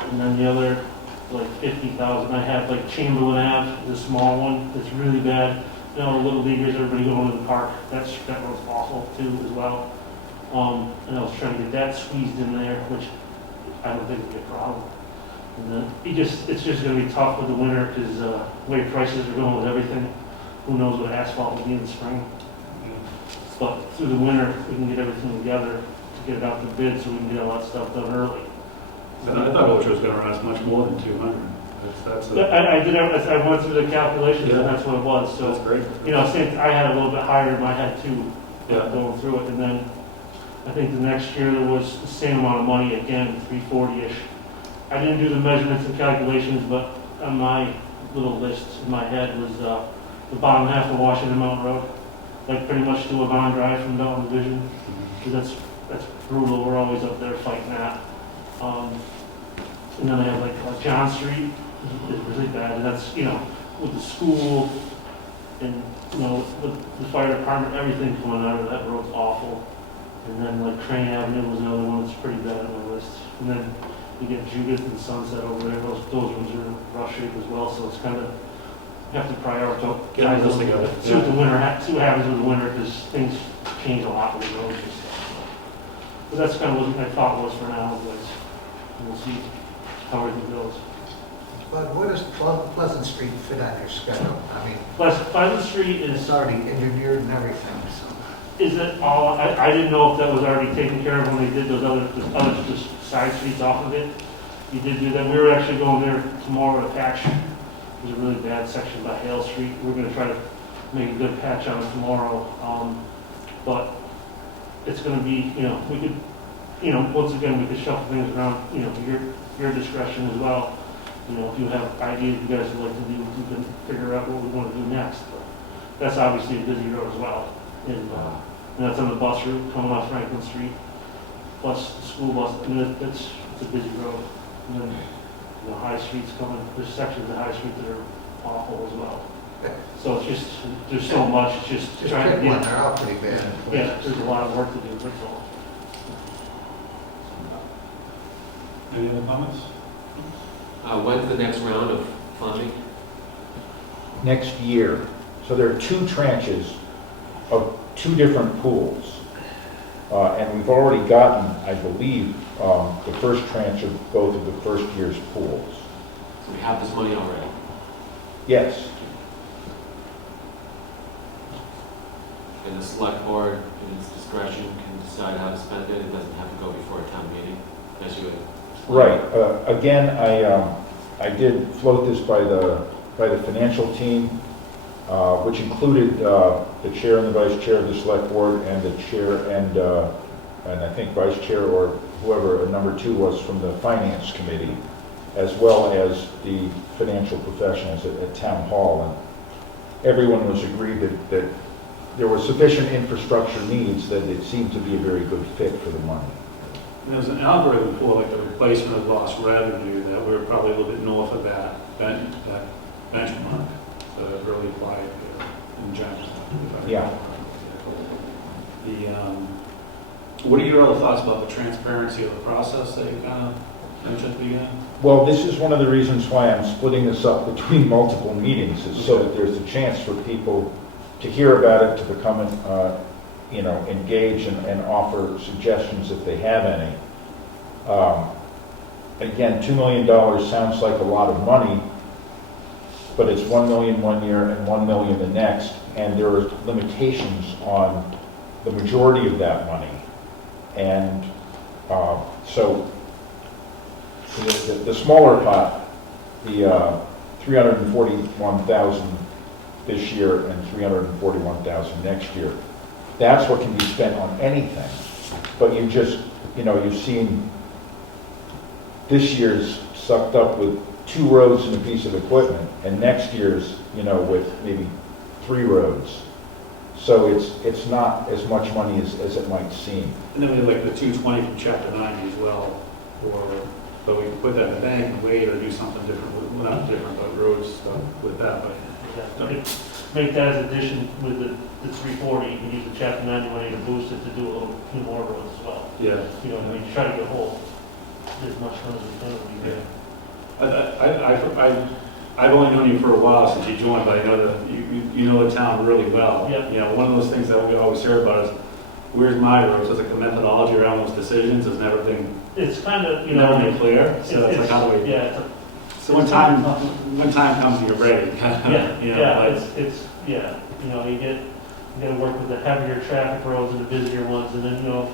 And then the other, like 50,000. I have like Chamberlain Ave, the small one, that's really bad. You know, the little leaguers, everybody going to the park, that road's awful too as well. And I was trying to get that squeezed in there, which I don't think would be a problem. And then it's just gonna be tough with the winter, because the way prices are going with everything, who knows what asphalt will be in the spring. But through the winter, we can get everything together to get it out to bid, so we can get a lot of stuff done early. So I thought Ultra was gonna run us much more than 200. That's I went through the calculations, and Yeah. that's what it was, so. That's great. You know, I had a little bit higher in my head too, Yeah. going through it, and then I think the next year there was the same amount of money, again, 340-ish. I didn't do the measurements and calculations, but on my little list in my head was the bottom half of Washington Mountain Road, like pretty much to a Bond Drive from Dalton Division, because that's brutal, we're always up there fighting that. And then I have like John Street is really bad, and that's, you know, with the school and, you know, the fire department, everything coming out of that road's awful. And then like Crane Avenue was another one that's pretty bad on my list. And then you get Judith and Sunset over there, those ones are in rough shape as well, so it's kind of, you have to prioritize. Get those together. See what see what happens with the winter, because things change a lot with the roads and stuff. But that's kind of what my thought was for now, but we'll see how everything goes. But where does Pleasant Street fit on your schedule? I mean, Pleasant Street it's is, already engineered and everything, so. is it all, I didn't know if that was already taken care of when they did those other just side streets off of it. You did do that. We were actually going there tomorrow to patch. There's a really bad section by Hale Street. We're gonna try to make a good patch on it tomorrow. But it's gonna be, you know, we could, you know, once again, we could shuffle things around, you know, your discretion as well. You know, if you have ideas you guys would like to do, we can figure out what we want to do next. But that's obviously a busy road as well. And that's on the bus route coming off Franklin Street, plus the school bus. I mean, it's a busy road. And then, you know, High Street's coming. There's sections of High Street that are awful as well. So it's just, there's so much. It's just trying to pick one, get. they're all pretty bad. Yeah, there's a lot of work to do. That's all. Any other comments? When's the next round of funding? Next year. So there are 2 tranches of 2 different pools. And we've already gotten, I believe, the first tranche of both of the first year's pools. So we have this money already. Yes. And the select board, in its discretion, can decide how to spend it. It doesn't have to go before a town meeting, as you would. Right. Again, I did float this by the financial team, which included the chair and the vice chair of the select board, and the chair and I think vice chair or whoever number 2 was from the finance committee, as well as the financial professionals at town hall. And everyone was agreed that there were sufficient infrastructure needs that it seemed to be a very good fit for the money. And there was an algorithm for like the replacement of lost revenue that we were probably a little bit north of that benchmark. So that really applied in general. Yeah. What are your other thoughts about the transparency of the process that you kind of mentioned at the beginning? Well, this is one of the reasons why I'm splitting this up between multiple meetings, is so that there's a chance for people to hear about it, to become, you know, engage and offer suggestions if they have any. Again, $2 million sounds like a lot of money, but it's $1 million one year and $1 million the next, and there are limitations on the majority of that money. And so the smaller pot, the 341,000 this year and 341,000 next year, that's what can be spent on anything. But you just, you know, you've seen this year's sucked up with 2 roads and a piece of equipment, and next year's, you know, with maybe 3 roads. So it's not as much money as it might seem. And then we had like the 220 from Chapter 90 as well, so we can put that in the bank and wait or do something different, well, not different, but roads stuff with that. But Make that as addition with the 340, you can use the Chapter 90 money to boost it to do a little few more roads as well. yeah. You know what I mean? Try to get hold as much funds as we can. Would be good. I've only known you for a while since you joined, but I know that you know the town really well. Yeah. You know, one of those things that we always hear about is where's my road? So it's like the methodology around those decisions has never been, It's kind of, never been clear. So it's like, how do we? Yeah, So when time comes and you're ready, yeah, you know, yeah, like- yeah, you know, you gotta work with the heavier traffic roads and the busier ones, and then, you know,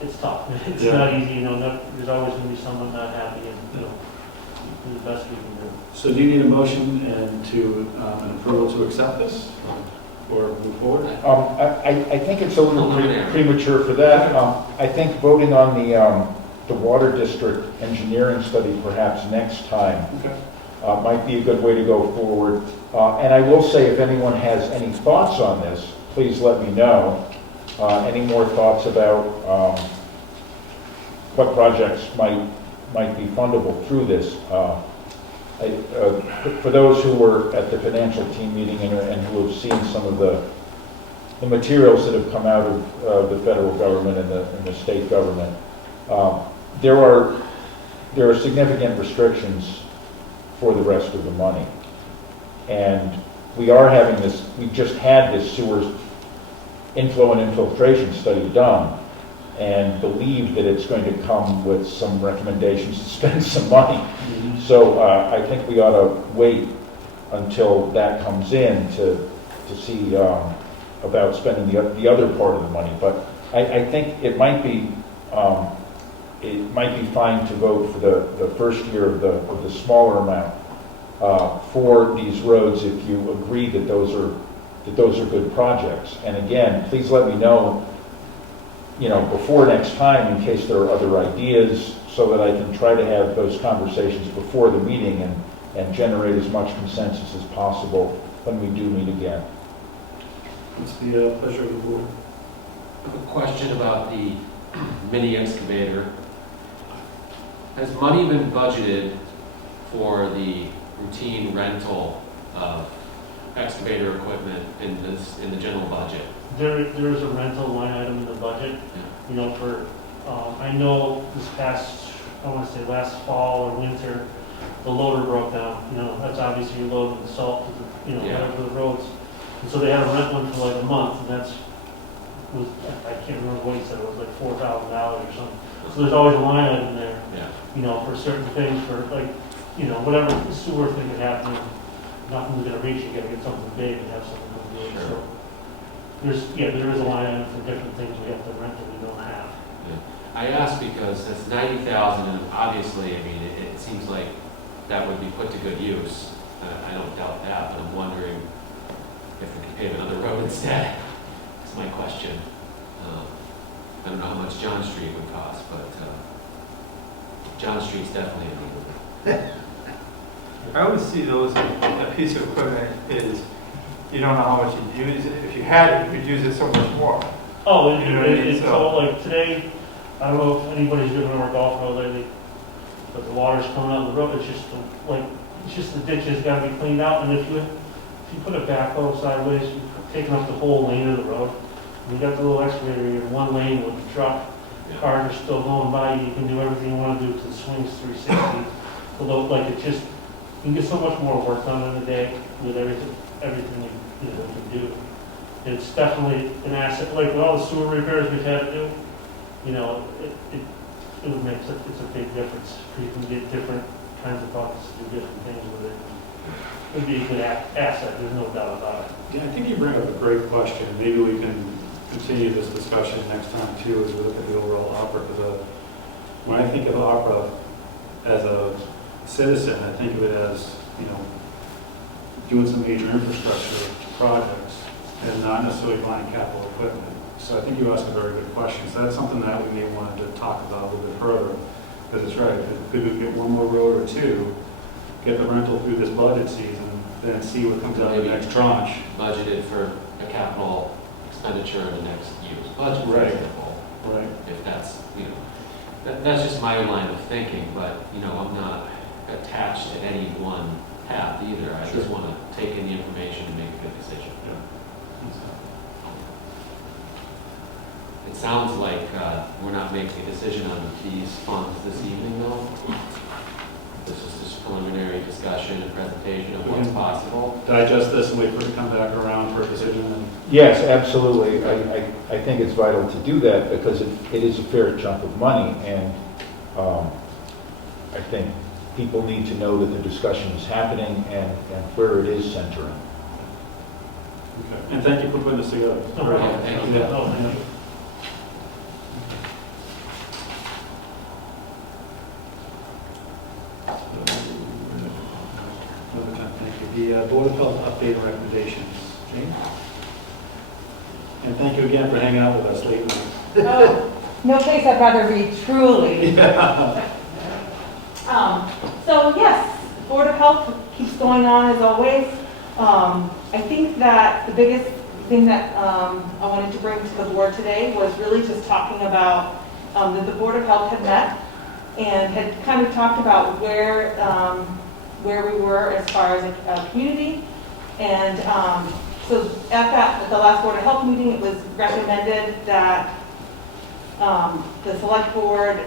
it's tough. It's Yeah. not easy, you know, there's always gonna be someone not happy, and, you know, do the best we can do. So do you need a motion and to, an approval to accept this or move forward? I think it's a little Preliminary. premature for that. I think voting on the water district engineering study perhaps next time Okay. might be a good way to go forward. And I will say, if anyone has any thoughts on this, please let me know. Any more thoughts about what projects might be fundable through this? For those who were at the financial team meeting and who have seen some of the materials that have come out of the federal government and the state government, there are significant restrictions for the rest of the money. And we are having this, we just had this sewer inflow and infiltration study done and believe that it's going to come with some recommendations to spend some money. So I think we ought to wait until that comes in to see about spending the other part of the money. But I think it might be fine to vote for the first year of the smaller amount for these roads if you agree that those are good projects. And again, please let me know, before next time in case there are other ideas, so that I can try to have those conversations before the meeting and generate as much consensus as possible when we do meet again. It's the pleasure of the board. I have a question about the mini excavator. Has money been budgeted for the routine rental of excavator equipment in the general budget? There is a rental line item in the budget, you know, for, I know this past, I want to say last fall or winter, the loader broke down, you know, that's obviously you're loading the salt, to the, whatever the roads. And so they had to rent one for like a month, and I can't remember what he said, it was like $4,000 or something. So there's always a line item there, you know, for certain things, for like, whatever sewer thing could happen, nothing's gonna reach, you gotta get something big and have something come do it. So there is a line item for different things we have to rent that we don't have. I ask because it's 90,000, and obviously, I mean, it seems like that would be put to good use. I don't doubt that, but I'm wondering if we could pave another road instead. That's my question. I don't know how much John Street would cost, but John Street's definitely a need. I always see those, a piece of equipment is, you don't know how much you use it. If you had it, you could use it so much more. Oh, You know what I mean? it's so like today, I don't know if anybody's driven over golf road lately, but the water's coming out of the road, it's just the ditches gotta be cleaned out, and if you put a backhoe sideways, you're taking up the whole lane of the road. And you got the little excavator, you're in one lane with the truck, cars are still going by, you can do everything you wanna do to the swings 360. Although, like, it just, you can get so much more work done in a day with everything you can do. It's definitely an asset, like with all the sewer repairs we've had to do, it would make, it's a big difference. You can get different kinds of buckets to do different things with it. It'd be a good asset, there's no doubt about it. Yeah, I think you bring up a great question. Maybe we can continue this discussion next time too, as we look at the overall opera. Because when I think of opera as a citizen, I think of it as, doing some major infrastructure projects and not necessarily buying capital equipment. So I think you asked a very good question. So that's something that we may want to talk about a little bit further. Because it's right, could we get one more road or two, get the rental through this budget season, then see what comes out of the next tranche. Budgeted for a capital expenditure in the next year's budget, for Right. example. Right. If that's, that's just my line of thinking, but, I'm not attached to any one path either. I just want to take in the information and make a good decision. It sounds like we're not making a decision on these funds this evening, though. This is just preliminary discussion and presentation of what's possible. Digest this and wait for it to come back around for a decision. And Yes, absolutely. I think it's vital to do that because it is a fair chunk of money, and I think people need to know that the discussion is happening and where it is centering. Okay. And thank you for putting this together. Yeah, thank you. Yeah. Oh, thank you. Thank you. The Board of Health update and recommendations. Jane? And thank you again for hanging out with us late night. Oh, no place I'd rather be, truly. Yeah. So yes, Board of Health keeps going on as always. I think that the biggest thing that I wanted to bring to the board today was really just talking about that the Board of Health had met and had kind of talked about where we were as far as a community. And so at the last Board of Health meeting, it was recommended that the select board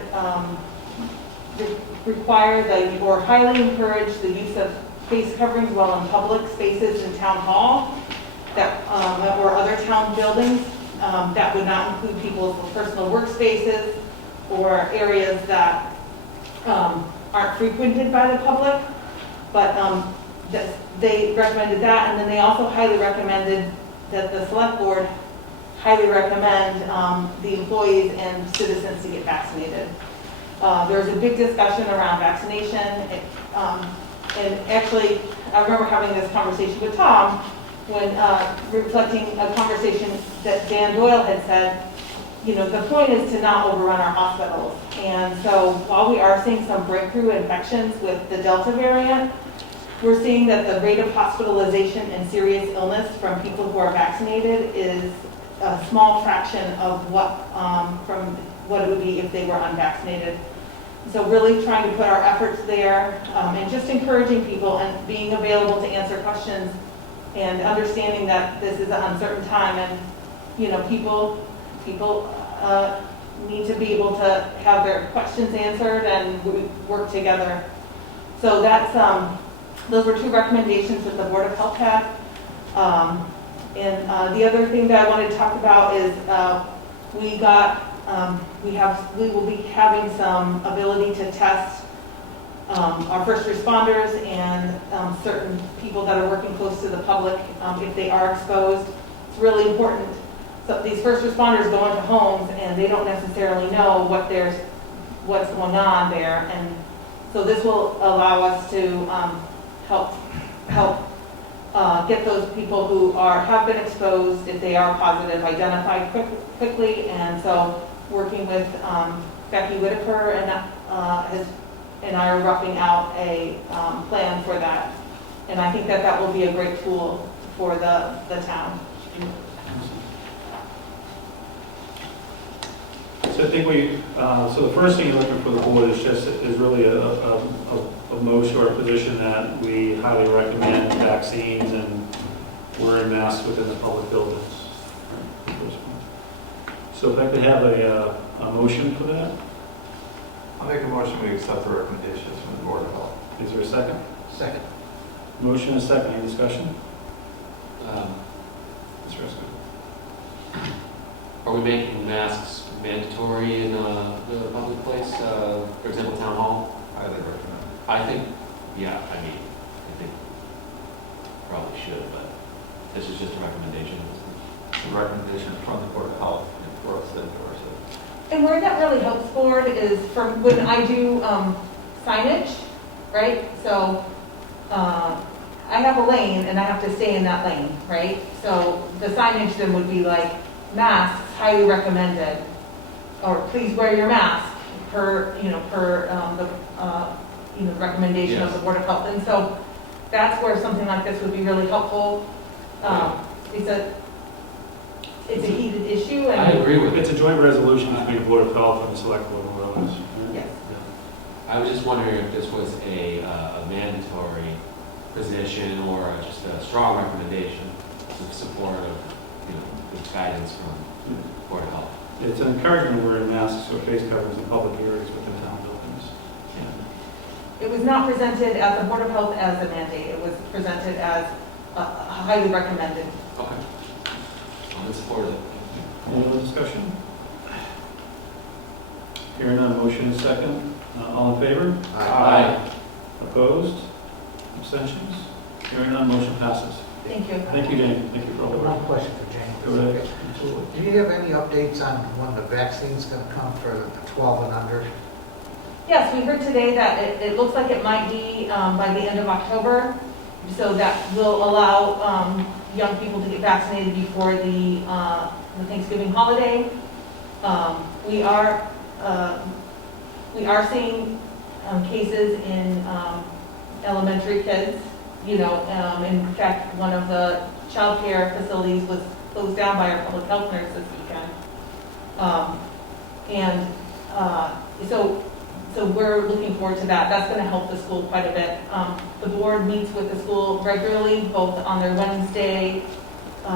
require or highly encourage the use of face coverings while in public spaces in town hall or other town buildings. That would not include people's personal workspaces or areas that aren't frequented by the public. But they recommended that, and then they also highly recommended that the select board highly recommend the employees and citizens to get vaccinated. There was a big discussion around vaccination, and actually, I remember having this conversation with Tom when reflecting a conversation that Dan Doyle had said, you know, the point is to not overrun our hospitals. And so while we are seeing some breakthrough infections with the Delta variant, we're seeing that the rate of hospitalization and serious illness from people who are vaccinated is a small fraction of from what it would be if they were unvaccinated. So really trying to put our efforts there and just encouraging people and being available to answer questions and understanding that this is an uncertain time, and you know, people need to be able to have their questions answered and we work together. So that's those were two recommendations that the Board of Health had. And the other thing that I wanted to talk about is we will be having some ability to test our first responders and certain people that are working close to the public if they are exposed. It's really important. So these first responders go into homes and they don't necessarily know what's going on there, and so this will allow us to help get those people who have been exposed, if they are positive, identified quickly. And so working with Becky Whitaker and I are roughing out a plan for that. And I think that will be a great tool for the town. So I think so the first thing you're looking for the board is really a motion or a position that we highly recommend vaccines and wearing masks within the public buildings. So if I could have a motion for that? I'll make a motion, we accept the recommendations from the Board of Health. Is there a second? Second. Motion and second, any discussion? Mr. Esco. Are we making masks mandatory in the public place, for example, town hall? Highly recommend. I think probably should, but this is just a recommendation. The recommendation from the Board of Health and for us to endorse it. And where that really helps, Board, is from when I do signage, right? So I have a lane and I have to stay in that lane, right? So the signage then would be like, masks highly recommended, or please wear your mask per the recommendation of the Board of Health. And so that's where something like this would be really helpful. It's a heated issue. And I agree with it. It's a joint resolution between the Board of Health and the Select Board and others. Yes. I was just wondering if this was a mandatory position or just a strong recommendation in support of the guidance from the Board of Health. It's an encouragement to wear masks or face coverings in public areas within town buildings. It was not presented at the Board of Health as a mandate. It was presented as highly recommended. Okay. I'm in support of it. Any other discussion? Hearing none, motion is second. All in favor? Aye. Opposed? Abstentions? Hearing none, motion passes. Thank you. Thank you, Jane. Thank you for all the work. One question for Jane. Go ahead. Do you have any updates on when the vaccine's going to come for the 12 and under? Yes, we heard today that it looks like it might be by the end of October. So that will allow young people to get vaccinated before the Thanksgiving holiday. We are seeing cases in elementary kids. You know, in fact, one of the child care facilities was closed down by our public health nurse this weekend. So we're looking forward to that. That's going to help the school quite a bit. The board meets with the school regularly, both on their Wednesday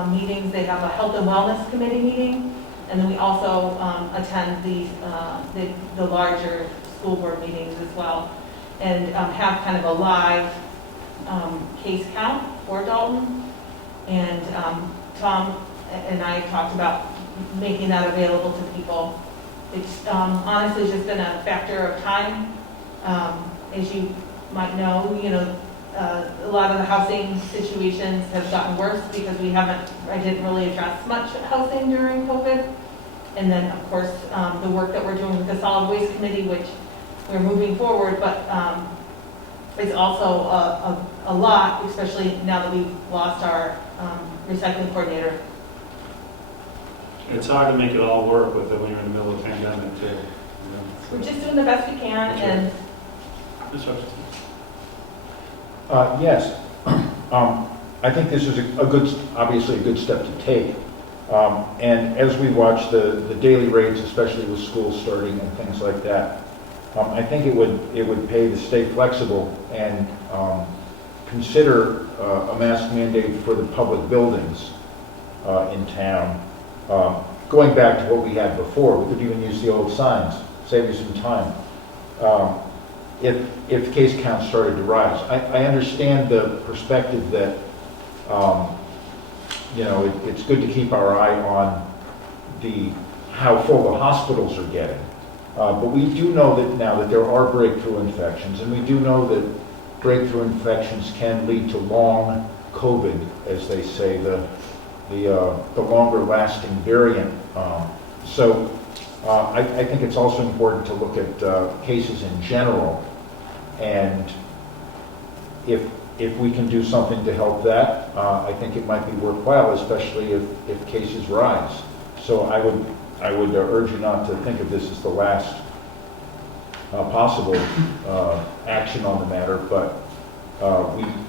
meetings. They have a health and wellness committee meeting, and then we also attend the larger school board meetings as well, and have kind of a live case count for Dalton. And Tom and I talked about making that available to people. It's honestly just been a factor of time. As you might know, a lot of the housing situations have gotten worse because I didn't really address much housing during COVID. And then, of course, the work that we're doing with the solid waste committee, which we're moving forward, but it's also a lot, especially now that we've lost our recycling coordinator. It's hard to make it all work with it when you're in the middle of a pandemic, too. We're just doing the best we can, and Ms. Hutchinson? Yes. I think this is obviously a good step to take. And as we watch the daily rates, especially with schools starting and things like that, I think it would pay to stay flexible and consider a mask mandate for the public buildings in town. Going back to what we had before, we could even use the old signs, save you some time. If case counts started to rise, I understand the perspective that it's good to keep our eye on how full the hospitals are getting. But we do know that now that there are breakthrough infections, and we do know that breakthrough infections can lead to long COVID, as they say, the longer lasting variant. So I think it's also important to look at cases in general, and if we can do something to help that, I think it might be worthwhile, especially if cases rise. So I would urge you not to think of this as the last possible action on the matter, but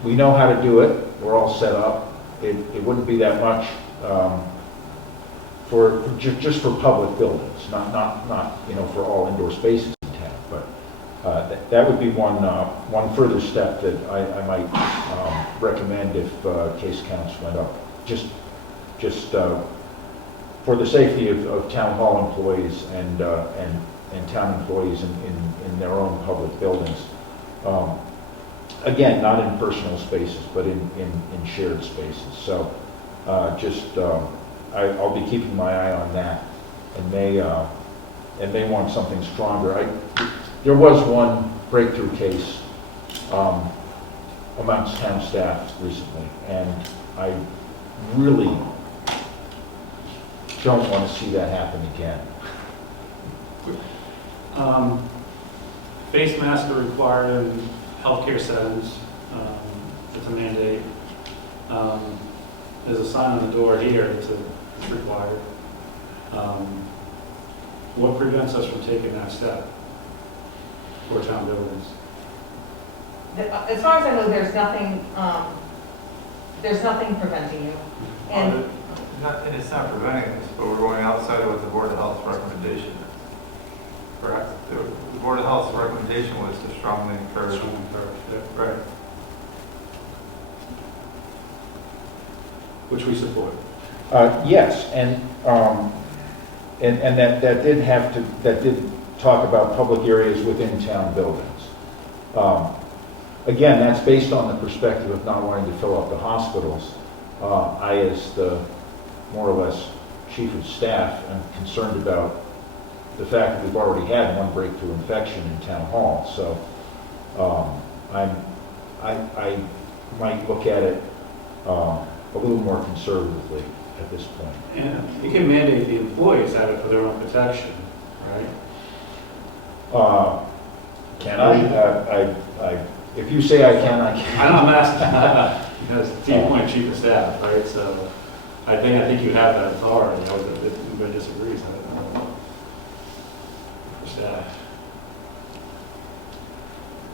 we know how to do it. We're all set up. It wouldn't be that much just for public buildings, not for all indoor spaces in town. But that would be one further step that I might recommend if case counts went up. Just for the safety of town hall employees and town employees in their own public buildings. Again, not in personal spaces, but in shared spaces. So I'll be keeping my eye on that, and may want something stronger. There was one breakthrough case amongst town staff recently, and I really don't want to see that happen again. Face masks are required in healthcare settings. It's a mandate. There's a sign on the door here it's required. What prevents us from taking that step for town buildings? as far as I know, there's nothing preventing you. And It's not preventing us, but we're going outside of what the Board of Health's recommendation is. Correct. The Board of Health's recommendation was to strongly encourage. Yeah. Right. Which we support. Yes, and that did talk about public areas within town buildings. Again, that's based on the perspective of not wanting to fill up the hospitals. I, as the more or less chief of staff, am concerned about the fact that we've already had one breakthrough infection in town hall. So I might look at it a little more conservatively at this point. And you can mandate the employees have it for their own protection, right? Can I? If you say I can, I can. I know I'm asking, because to your point, chief of staff, right? So I think you have that authority. I was, if anybody disagrees, I don't know. For staff.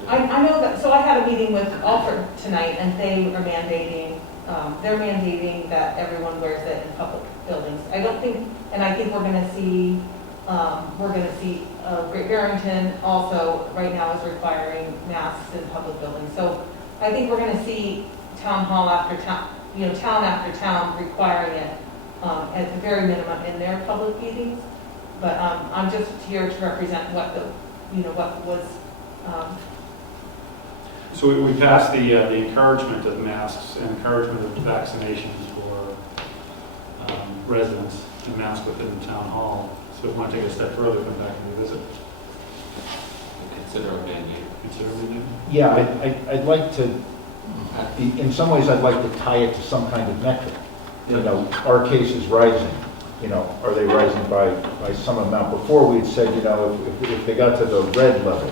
I know that, so I had a meeting with Alfred tonight, and they are mandating, they're mandating that everyone wears it in public buildings. I don't think, and I think we're gonna see, Great Barrington also right now is requiring masks in public buildings. So I think we're gonna see town hall after town, town after town requiring it at the very minimum in their public meetings. But I'm just here to represent what what was. So we passed the encouragement of masks and encouragement of vaccinations for residents and masks within the town hall. So if we want to take a step further, come back and revisit. Consider a mandate. Consider a mandate? Yeah, I'd like to, in some ways, I'd like to tie it to some kind of metric. Our case is rising. Are they rising by some amount? Before we had said, if they got to the red level,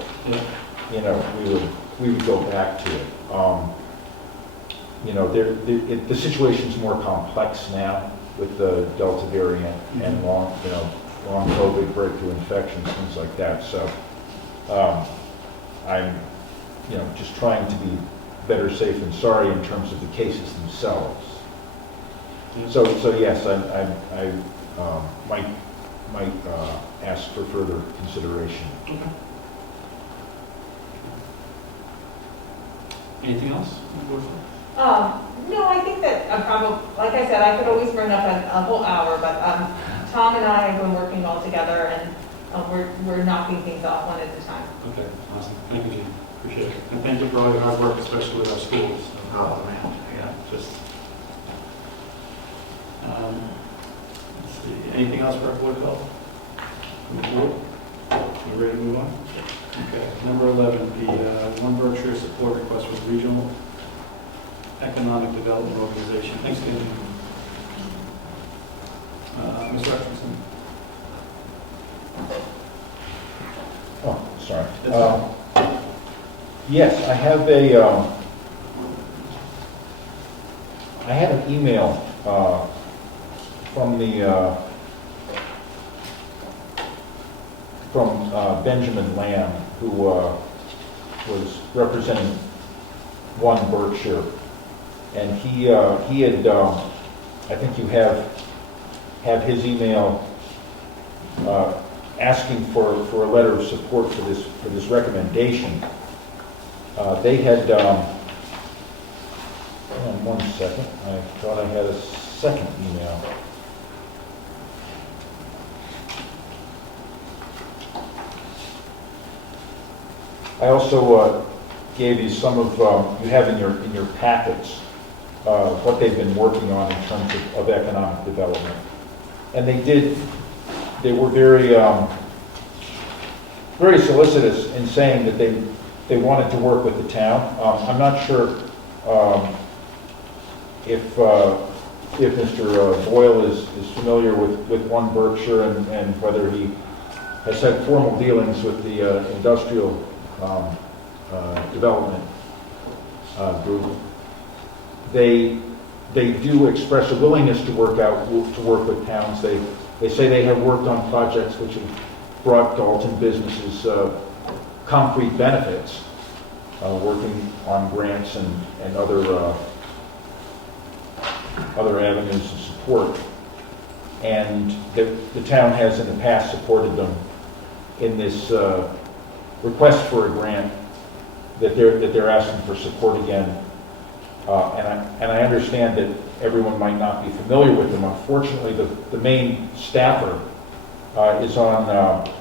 we would go back to it. The situation's more complex now with the Delta variant and long COVID breakthrough infections, things like that. So I'm, just trying to be better safe than sorry in terms of the cases themselves. So yes, I might ask for further consideration. Okay. Anything else? No, I think that I'm probably, like I said, I could always bring up a whole hour, but Tom and I have been working all together, and we're knocking things off one at a time. Okay, awesome. Thank you, Gene. Appreciate it. And thank you for all your hard work, especially with our schools. Oh, man. Yeah, just. Let's see. Anything else for our board of health? From the board? We ready to move on? Okay. Number 11, the One Berkshire support request for the Regional Economic Development Organization. Thanks, Ken. Mr. Hutchinson. Oh, sorry. That's all. Yes, I have an email from Benjamin Lamb, who was representing One Berkshire, and he had I think you have his email asking for a letter of support for this recommendation. They had, hold on 1 second, I thought I had a second email. I also gave you some of, you have in your packets, what they've been working on in terms of economic development. And they were very, very solicitous in saying that they wanted to work with the town. I'm not sure if Mr. Boyle is familiar with One Berkshire and whether he has had formal dealings with the industrial development group. They do express a willingness to work with towns. They say they have worked on projects which have brought Dalton businesses concrete benefits, working on grants and other avenues of support. And the town has in the past supported them in this request for a grant that they're asking for support again. And I understand that everyone might not be familiar with them. Unfortunately, the main staffer is on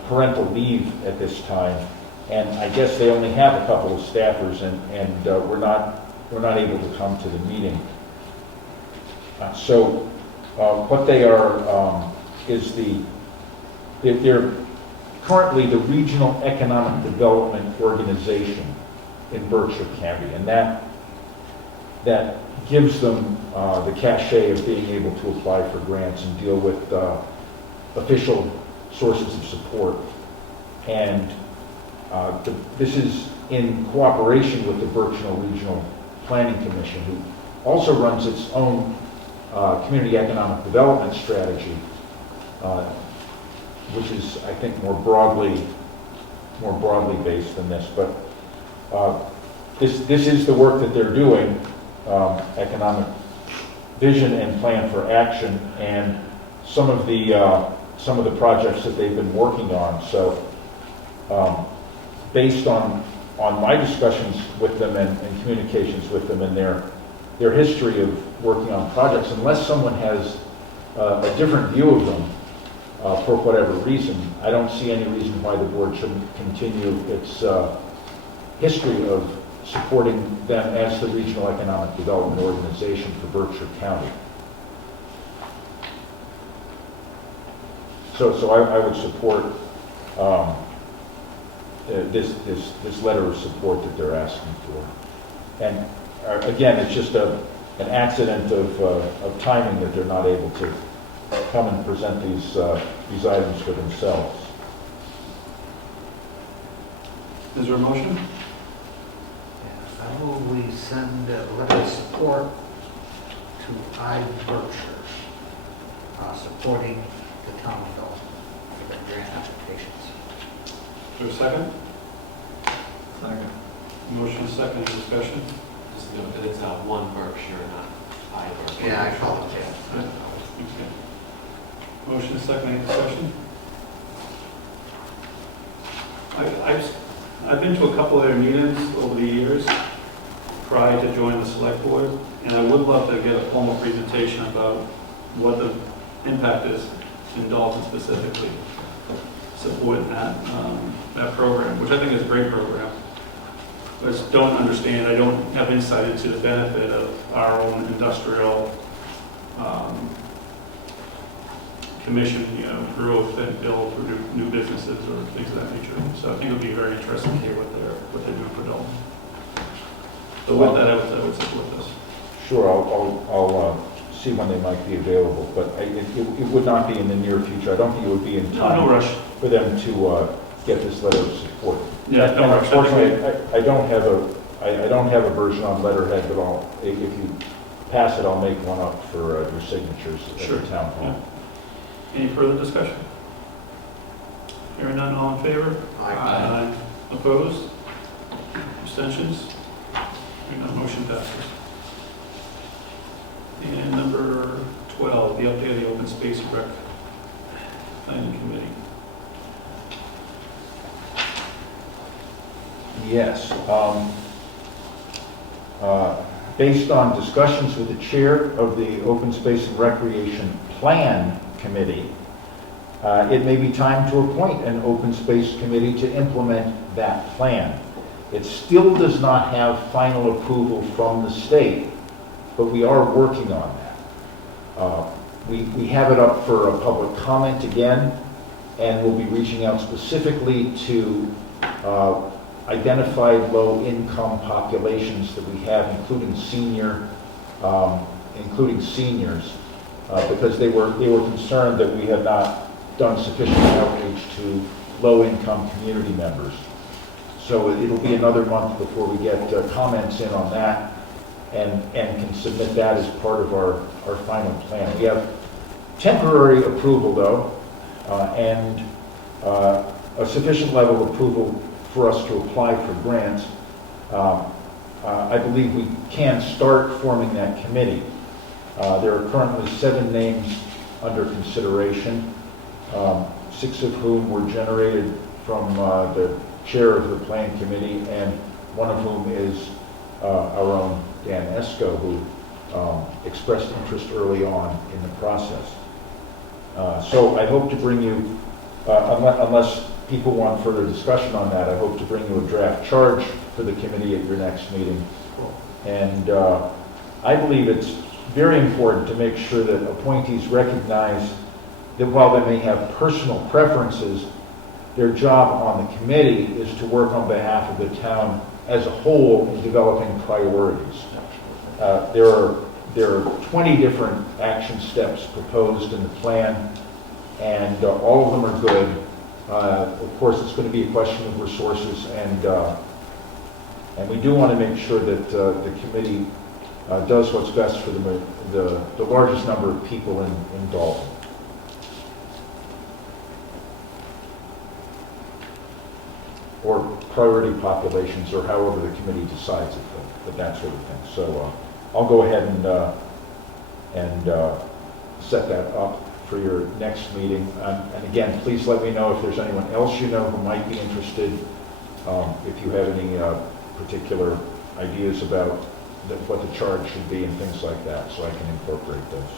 parental leave at this time, and I guess they only have a couple of staffers, and we're not able to come to the meeting. So what they are is they're currently the Regional Economic Development Organization in Berkshire County, and that gives them the cachet of being able to apply for grants and deal with official sources of support. And this is in cooperation with the Berkshire Regional Planning Commission, who also runs its own community economic development strategy, which is, I think, more broadly based than this. But this is the work that they're doing, economic vision and plan for action, and some of the projects that they've been working on. So based on my discussions with them and communications with them and their history of working on projects, unless someone has a different view of them for whatever reason, I don't see any reason why the board shouldn't continue its history of supporting them as the Regional Economic Development Organization for Berkshire County. So I would support this letter of support that they're asking for. And again, it's just an accident of timing that they're not able to come and present these items for themselves. Is there a motion? I move we send a letter of support to Berkshire, supporting the town of Dalton for their grant applications. Is there a second? Second. Motion second, discussion? Just note that it's one Berkshire, not I Berkshire. Yeah, I follow that. Okay. Motion second, any discussion? I've been to a couple of their meetings over the years prior to joining the select board, and I would love to get a formal presentation about what the impact is in Dalton specifically, supporting that program, which I think is a great program. I just don't understand, I don't have insight into the benefit of our own industrial commission, growth and build for new businesses or things of that nature. So I think it would be very interesting to hear what they're doing for Dalton. So with that, I would support this. Sure, I'll see when they might be available, but it would not be in the near future. I don't think it would be in time No rush. for them to get this letter of support. Yeah, no rush. Unfortunately, I don't have a version on letterhead, but if you pass it, I'll make one up for your signatures at the town hall. Yeah. Any further discussion? Hearing none, all in favor? Aye. Opposed? Abstentions? Hearing none, motion passes. And number 12, the update of the Open Space Rec Planning Committee. Yes. Based on discussions with the chair of the Open Space and Recreation Plan Committee, it may be time to appoint an Open Space Committee to implement that plan. It still does not have final approval from the state, but we are working on that. We have it up for a public comment again, and we'll be reaching out specifically to identified low-income populations that we have, including seniors, because they were concerned that we had not done sufficient outreach to low-income community members. So it'll be another month before we get comments in on that and can submit that as part of our final plan. We have temporary approval, though, and a sufficient level of approval for us to apply for grants. I believe we can start forming that committee. There are currently 7 names under consideration, 6 of whom were generated from the chair of the planning committee, and one of whom is our own Dan Esco, who expressed interest early on in the process. So I hope to bring you, unless people want further discussion on that, I hope to bring you a draft charge for the committee at your next meeting. And I believe it's very important to make sure that appointees recognize that while they may have personal preferences, their job on the committee is to work on behalf of the town as a whole in developing priorities. There are 20 different action steps proposed in the plan, and all of them are good. Of course, it's going to be a question of resources, and we do want to make sure that the committee does what's best for the largest number of people in Dalton. Or priority populations, or however the committee decides it, but that sort of thing. So I'll go ahead and set that up for your next meeting. And again, please let me know if there's anyone else you know who might be interested, if you have any particular ideas about what the charge should be and things like that, so I can incorporate those.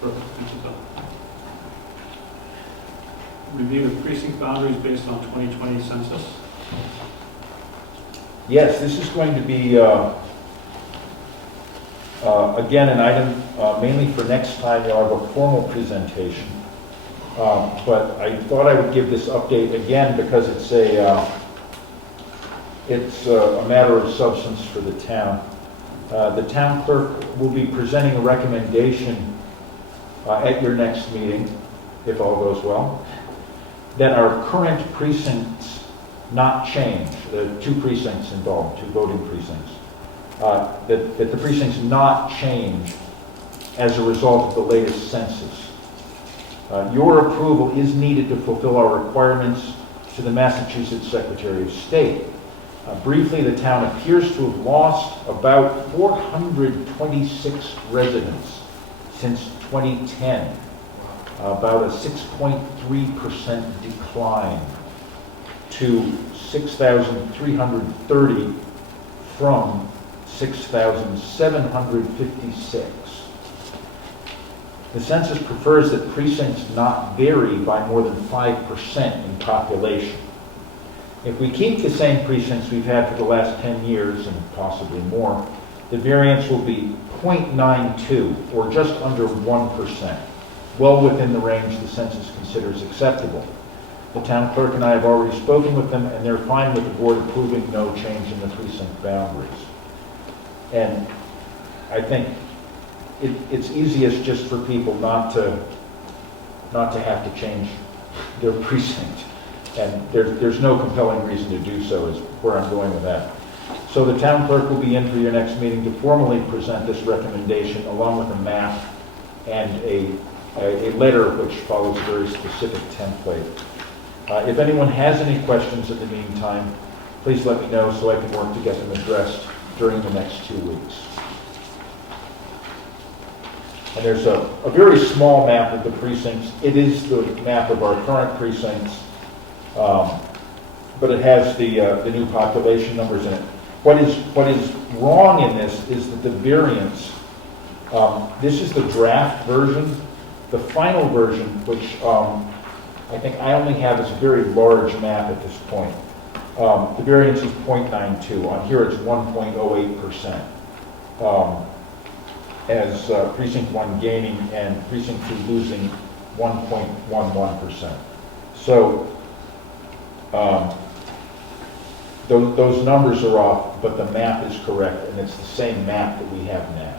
Perfect, thank you, Tom. Review of precinct boundaries based on 2020 census. Yes, this is going to be, again, an item mainly for next time. You'll have a formal presentation. But I thought I would give this update again because it's a matter of substance for the town. The town clerk will be presenting a recommendation at your next meeting, if all goes well, that our current precincts not change. There are 2 precincts in Dalton, 2 voting precincts. That the precincts not change as a result of the latest census. Your approval is needed to fulfill our requirements to the Massachusetts Secretary of State. Briefly, the town appears to have lost about 426 residents since 2010. About a 6.3% decline to 6,330 from 6,756. The census prefers that precincts not vary by more than 5% in population. If we keep the same precincts we've had for the last 10 years, and possibly more, the variance will be 0.92, or just under 1%. Well within the range the census considers acceptable. The town clerk and I have already spoken with them, and they're fine with the board approving no change in the precinct boundaries. And I think it's easiest just for people not to have to change their precinct. And there's no compelling reason to do so, is where I'm going with that. So the town clerk will be in for your next meeting to formally present this recommendation, along with a map and a letter which follows a very specific template. If anyone has any questions in the meantime, please let me know so I can work to get them addressed during the next 2 weeks. And there's a very small map of the precincts. It is the map of our current precincts, but it has the new population numbers in it. What is wrong in this is that the variance, this is the draft version. The final version, which I think I only have, is a very large map at this point. The variance is 0.92. On here it's 1.08%. As Precinct 1 gaining and Precinct 2 losing 1.11%. So those numbers are off, but the map is correct, and it's the same map that we have now.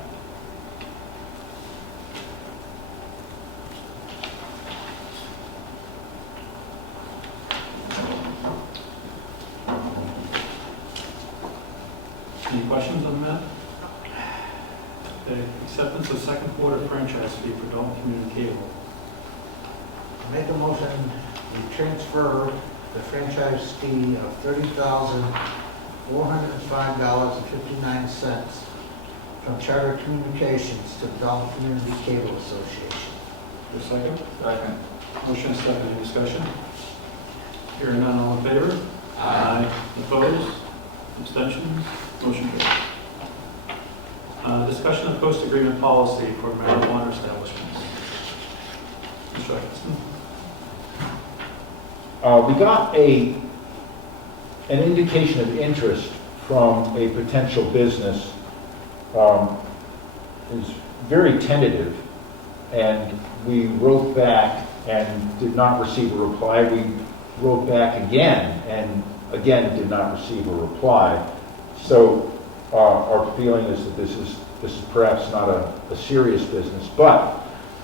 Any questions on that? Okay, acceptance of second quarter franchise fee for Dalton Community Cable. Make a motion to transfer the franchise fee of $30,405.59 from Charter Communications to the Dalton Community Cable Association. The second? Second. Motion is second, any discussion? Hearing none, all in favor? Aye. Opposed? Abstentions? Motion carries. Discussion of post-agreement policy for marijuana establishments. Mr. Atkinson. we got an indication of interest from a potential business. Is very tentative, and we wrote back and did not receive a reply. We wrote back again and again did not receive a reply. So our feeling is that this is perhaps not a serious business, but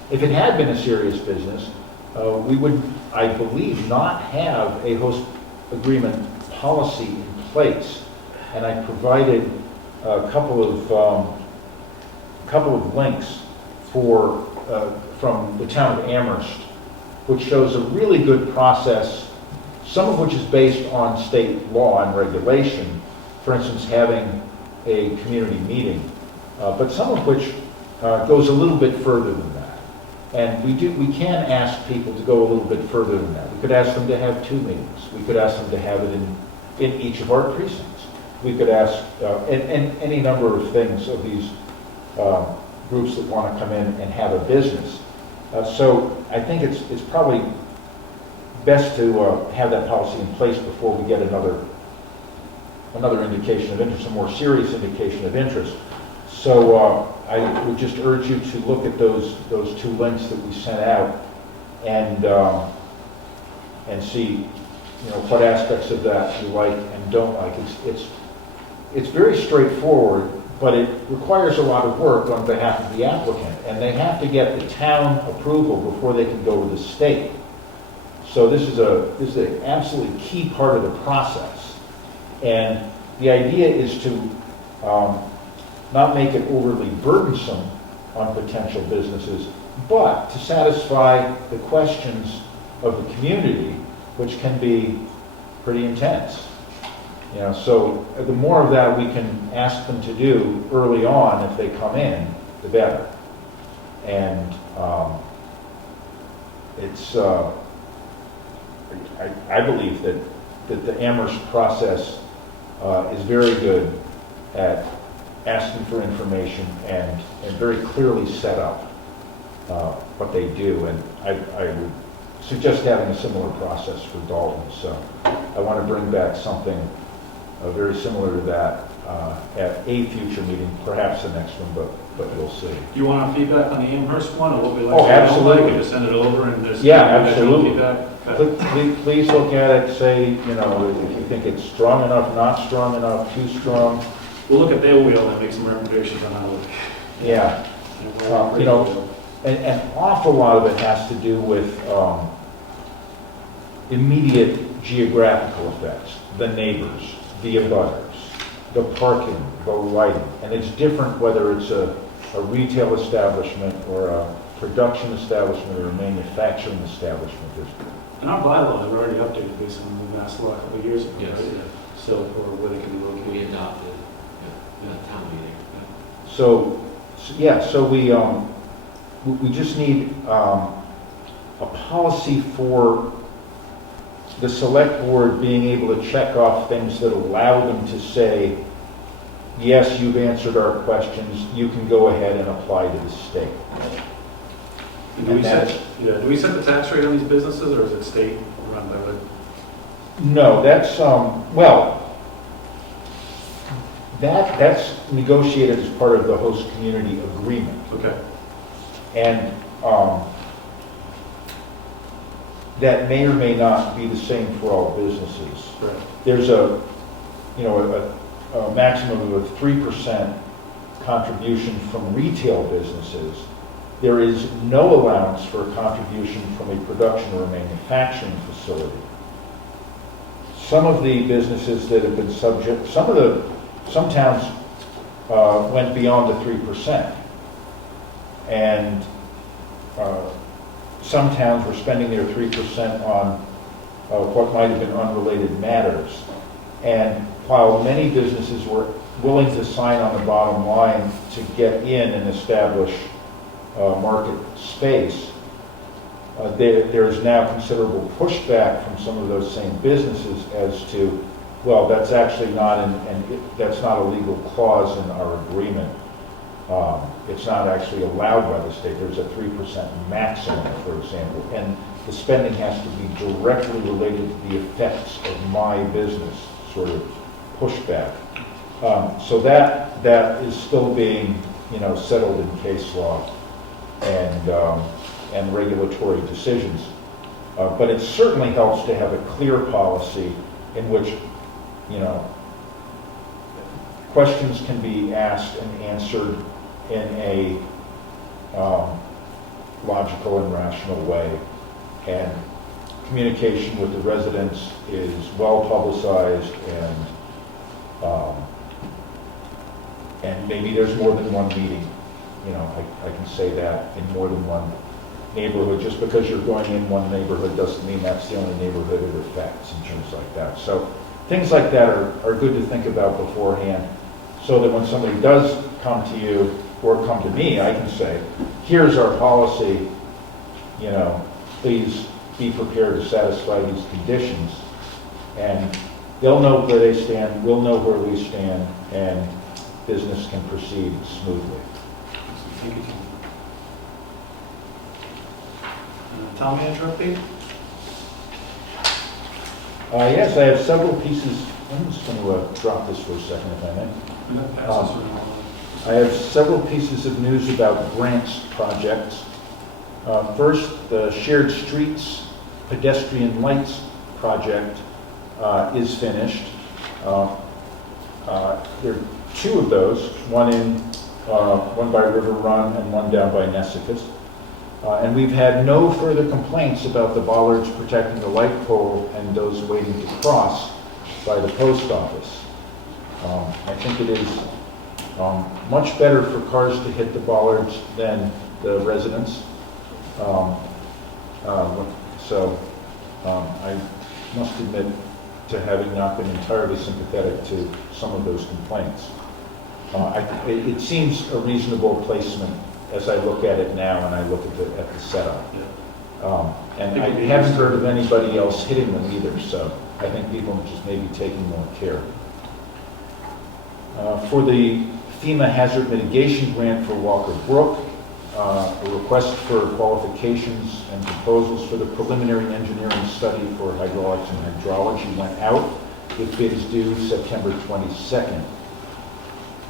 if it had been a serious business, we would, I believe, not have a host agreement policy in place. And I provided a couple of links from the town of Amherst, which shows a really good process, some of which is based on state law and regulation, for instance, having a community meeting, but some of which goes a little bit further than that. And we can ask people to go a little bit further than that. We could ask them to have 2 meetings. We could ask them to have it in each of our precincts. We could ask and any number of things of these groups that want to come in and have a business. So I think it's probably best to have that policy in place before we get another indication of interest, a more serious indication of interest. So I would just urge you to look at those 2 links that we sent out and see, what aspects of that you like and don't like. It's very straightforward, but it requires a lot of work on behalf of the applicant, and they have to get the town approval before they can go to the state. So this is an absolutely key part of the process, and the idea is to not make it overly burdensome on potential businesses, but to satisfy the questions of the community, which can be pretty intense. So the more of that we can ask them to do early on if they come in, the better. And I believe that the Amherst process is very good at asking for information and very clearly set up what they do. And I would suggest having a similar process for Dalton. So I want to bring back something very similar to that at a future meeting, perhaps the next one, but you'll see. Do you want our feedback on the Amherst one, or what we like? Oh, absolutely. We just send it over and just... Yeah, absolutely. Feedback. Please look at it, say, if you think it's strong enough, not strong enough, too strong. We'll look at their wheel and make some recommendations on how to... Yeah. An awful lot of it has to do with immediate geographical effects, the neighbors, the abutters, the parking, the lighting. And it's different whether it's a retail establishment or a production establishment or a manufacturing establishment. And our bylaws are already updated based on the last law a couple of years ago, Yes. right? So, or where they can be located. We adopted the town meeting. So we just need a policy for the select board being able to check off things that allow them to say, yes, you've answered our questions, you can go ahead and apply to the state. And do we set the tax rate on these businesses, or is it state run by the... No, that's, that's negotiated as part of the host community agreement. Okay. And that may or may not be the same for all businesses. Right. There's a maximum of a 3% contribution from retail businesses. There is no allowance for a contribution from a production or a manufacturing facility. Some of the businesses that have been subject, some towns went beyond the 3%. And some towns were spending their 3% on what might have been unrelated matters. And while many businesses were willing to sign on the bottom line to get in and establish market space, there's now considerable pushback from some of those same businesses as to, well, that's actually not that's not a legal clause in our agreement. It's not actually allowed by the state. There's a 3% maximum, for example, and the spending has to be directly related to the effects of my business, sort of pushback. So that is still being, settled in case law and regulatory decisions. But it certainly helps to have a clear policy in which, questions can be asked and answered in a logical and rational way. And communication with the residents is well publicized, and maybe there's more than one meeting. I can say that in more than one neighborhood. Just because you're going in one neighborhood doesn't mean that's the only neighborhood it affects and things like that. So things like that are good to think about beforehand, so that when somebody does come to you or come to me, I can say, here's our policy, please be prepared to satisfy these conditions. And they'll know where they stand, we'll know where we stand, and business can proceed smoothly. Thank you, Tom. Town manager update? Yes, I have several pieces. I'm just going to drop this for a second, if I may. I'm going to pass this around. I have several pieces of news about grants projects. First, the Shared Streets Pedestrian Lights project is finished. There are two of those, one by River Run and one down by Nessicus. And we've had no further complaints about the bollards protecting the light pole and those waiting to cross by the post office. I think it is much better for cars to hit the bollards than the residents. I must admit to having not been entirely sympathetic to some of those complaints. It seems a reasonable placement as I look at it now and I look at the setup. And I haven't heard of anybody else hitting them either, so I think people just may be taking more care. For the FEMA Hazard Mitigation Grant for Walker Brook, a request for qualifications and proposals for the preliminary engineering study for hydraulics and hydrology went out, with bids due September 22nd.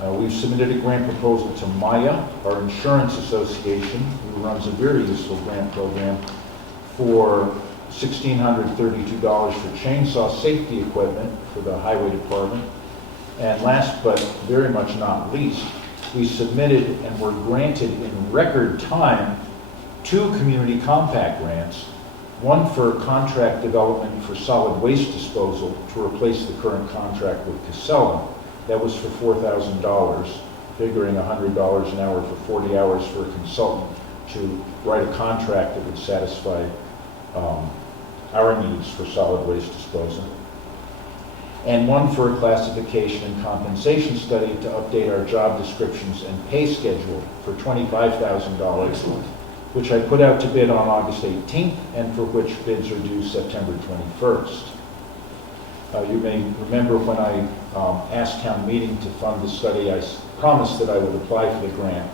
We've submitted a grant proposal to Maya, our insurance association, who runs a very useful grant program, for $1,632 for chainsaw safety equipment for the highway department. And last but very much not least, we submitted and were granted in record time 2 community compact grants, one for contract development for solid waste disposal to replace the current contract with Casella. That was for $4,000, figuring $100 an hour for 40 hours for a consultant to write a contract that would satisfy our needs for solid waste disposal. And one for a classification and compensation study to update our job descriptions and pay schedule for $25,000, which I put out to bid on August 18th and for which bids are due September 21st. You may remember when I asked town meeting to fund the study, I promised that I would apply for the grant,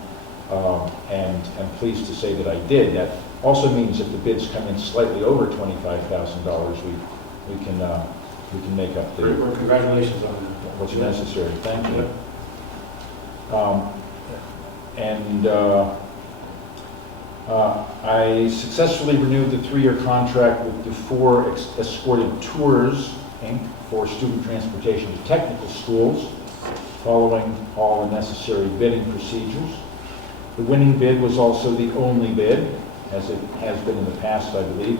and I'm pleased to say that I did. That also means if the bids come in slightly over $25,000, we can make up the... Well, congratulations on that. What's necessary. Thank you. I successfully renewed the 3-year contract with Dufour Escorted Tours, Inc. for student transportation to technical schools, following all the necessary bidding procedures. The winning bid was also the only bid, as it has been in the past, I believe,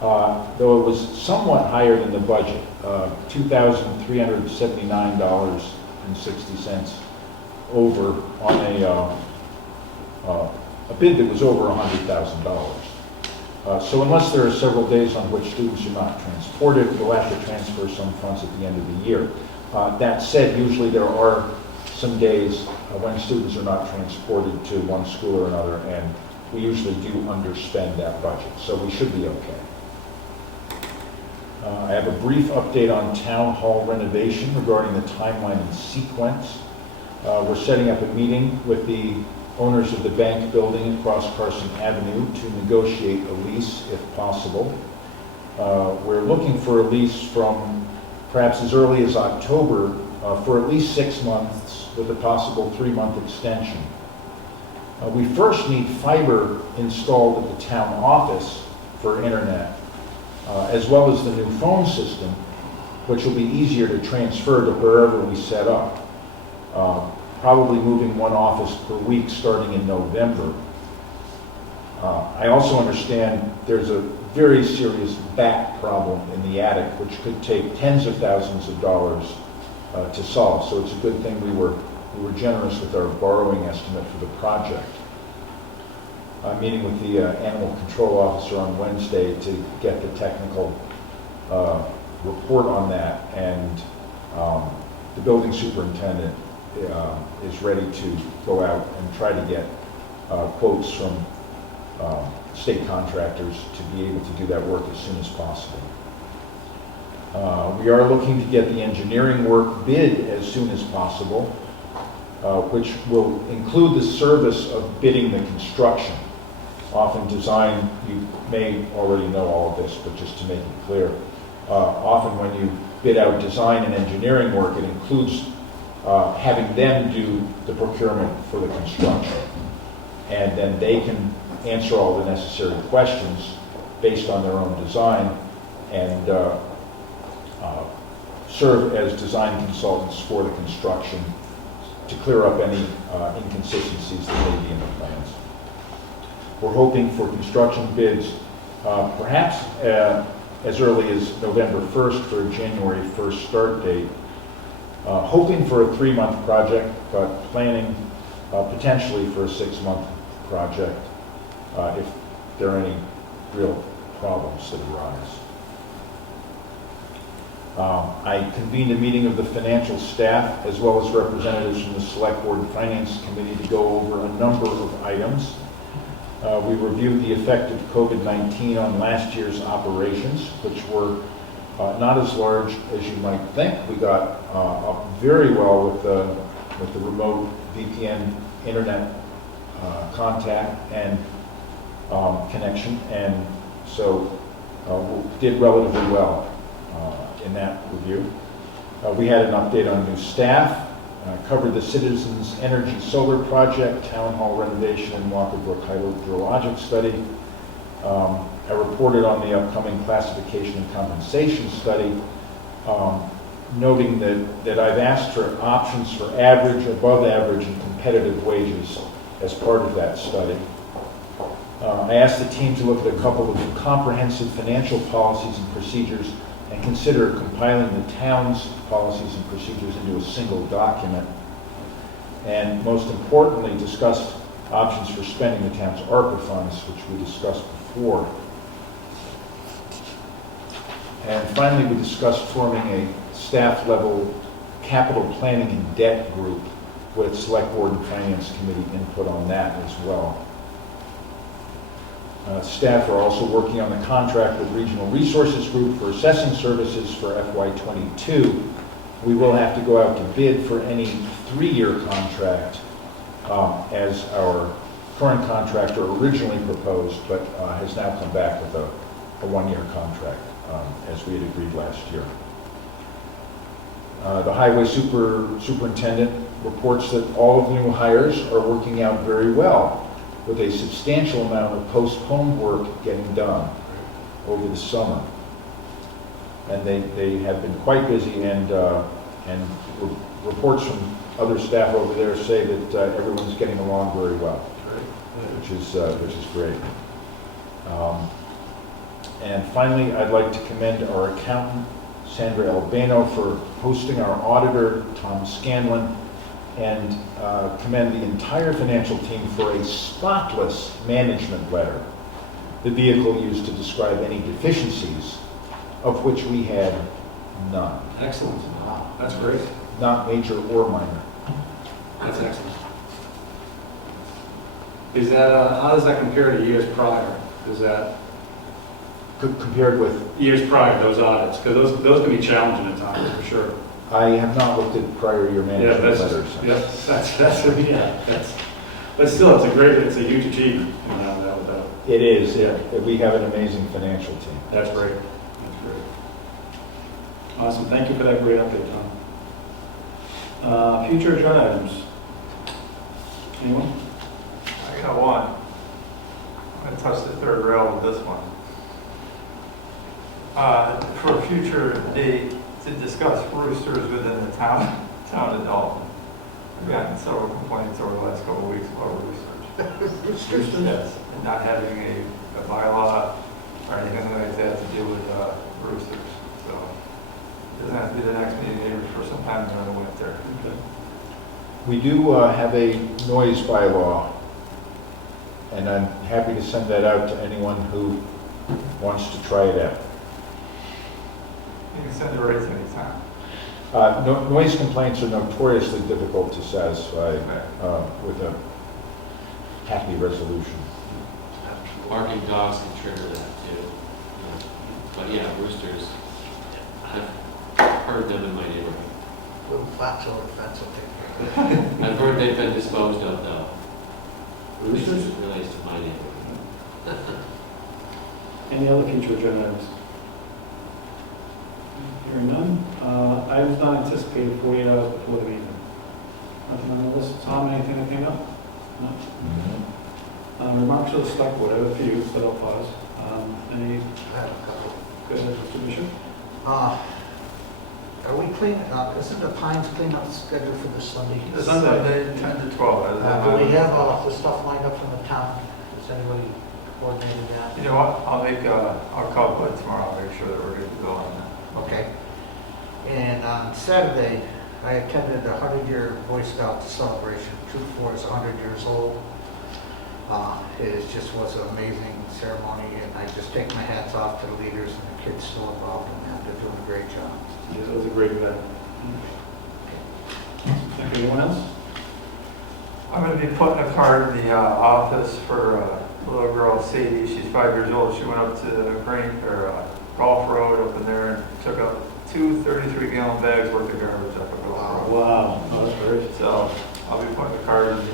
though it was somewhat higher than the budget, $2,379.60 over on a bid that was over $100,000. So unless there are several days on which students are not transported, we'll have to transfer some funds at the end of the year. That said, usually there are some days when students are not transported to one school or another, and we usually do underspend that budget, so we should be okay. I have a brief update on town hall renovation regarding the timeline and sequence. We're setting up a meeting with the owners of the bank building across Carson Avenue to negotiate a lease if possible. We're looking for a lease from perhaps as early as October for at least 6 months with a possible 3-month extension. We first need fiber installed at the town office for internet, as well as the new phone system, which will be easier to transfer to wherever we set up. Probably moving one office per week starting in November. I also understand there's a very serious bat problem in the attic, which could take tens of thousands of dollars to solve. So it's a good thing we were generous with our borrowing estimate for the project. I'm meeting with the animal control officer on Wednesday to get the technical report on that, and the building superintendent is ready to go out and try to get quotes from state contractors to be able to do that work as soon as possible. We are looking to get the engineering work bid as soon as possible, which will include the service of bidding the construction. Often design, you may already know all of this, but just to make it clear, often when you bid out design and engineering work, it includes having them do the procurement for the construction. And then they can answer all the necessary questions based on their own design and serve as design consultants for the construction to clear up any inconsistencies that may be in the plans. We're hoping for construction bids perhaps as early as November 1st for a January 1st start date. Hoping for a 3-month project, but planning potentially for a 6-month project if there are any real problems that arise. I convened a meeting of the financial staff as well as representatives from the Selectboard and Finance Committee to go over a number of items. We reviewed the effect of COVID-19 on last year's operations, which were not as large as you might think. We got up very well with the remote VPN internet contact and connection, and so we did relatively well in that review. We had an update on new staff, covered the Citizens Energy Solar Project, Town Hall renovation, and Walker Brook hydrogeologic study. I reported on the upcoming classification and compensation study, noting that I've asked for options for average, above average, and competitive wages as part of that study. I asked the team to look at a couple of comprehensive financial policies and procedures and consider compiling the town's policies and procedures into a single document. And most importantly, discussed options for spending the town's ARPA funds, which we discussed before. And finally, we discussed forming a staff-level capital planning and debt group with Select Board and Finance Committee input on that as well. Staff are also working on the contract with Regional Resources Group for assessing services for FY22. We will have to go out to bid for any 3-year contract as our current contractor originally proposed, but has now come back with a 1-year contract as we had agreed last year. The highway superintendent reports that all of the new hires are working out very well, with a substantial amount of postponed work getting done over the summer. And they have been quite busy, and reports from other staff over there say that everyone's getting along very well, which is great. And finally, I'd like to commend our accountant, Sandra Albano, for hosting our auditor, Tom Scanlon, and commend the entire financial team for a spotless management letter, the vehicle used to describe any deficiencies, of which we had none. Excellent. Wow, that's great. Not major or minor. That's excellent. Is that, how does that compare to years prior? Is that Compared with years prior, those audits? Because those can be challenging at times, for sure. I have not looked at prior year Yeah, management that's, letters. but still, it's a huge achievement, you know, without doubt. It is, we have an amazing financial team. That's great, that's great. Awesome, thank you for that great update, Tom. Future agenda items. Anyone? I got one. I'm gonna touch the third rail with this one. For a future date to discuss roosters within the town of Dalton. I've gotten several complaints over the last couple of weeks about roosters. Roosters? Yes, and not having a bylaw or anything like that to deal with roosters. So it doesn't have to be the next meeting, maybe for some time during the winter. Okay. We do have a noise bylaw, and I'm happy to send that out to anyone who wants to try it out. You can send it right to any time. Noise complaints are notoriously difficult to satisfy with a happy resolution. Barking dogs can trigger that too. But yeah, roosters, I've heard them in my neighborhood. Little flats over the fence will take care of it. I've heard they've been disposed of though. Roosters? It relates to my neighborhood. Any other future agenda items? Hearing none. Items not anticipated 48 hours before the meeting. Nothing on the list. Tom, anything that came up? No? Remarks to the Selectboard. I have a few, but I'll pause. Any? I have a couple. Good, Mr. Bishop? Are we cleaning up, isn't the Pines cleanup scheduled for this Sunday? This Sunday, 10 to 12. Do we have the stuff lined up from the town? Has anybody coordinated that? You know what, I'll call Bud tomorrow, I'll make sure that we're good to go on that. Okay. And on Saturday, I attended the 100-year Boy Scout celebration. Troop 4 is 100 years old. Just was an amazing ceremony, and I just take my hats off to the leaders and the kids still involved in that. They're doing a great job. Yeah, it was a great event. Okay, anyone else? I'm going to be putting a card in the office for a little girl, Sadie. She's 5 years old. She went up to the Golf Road up in there and took up 2 33-gallon bags worth of garbage up a Golf Road. Wow, oh, that's great. So I'll be putting a card in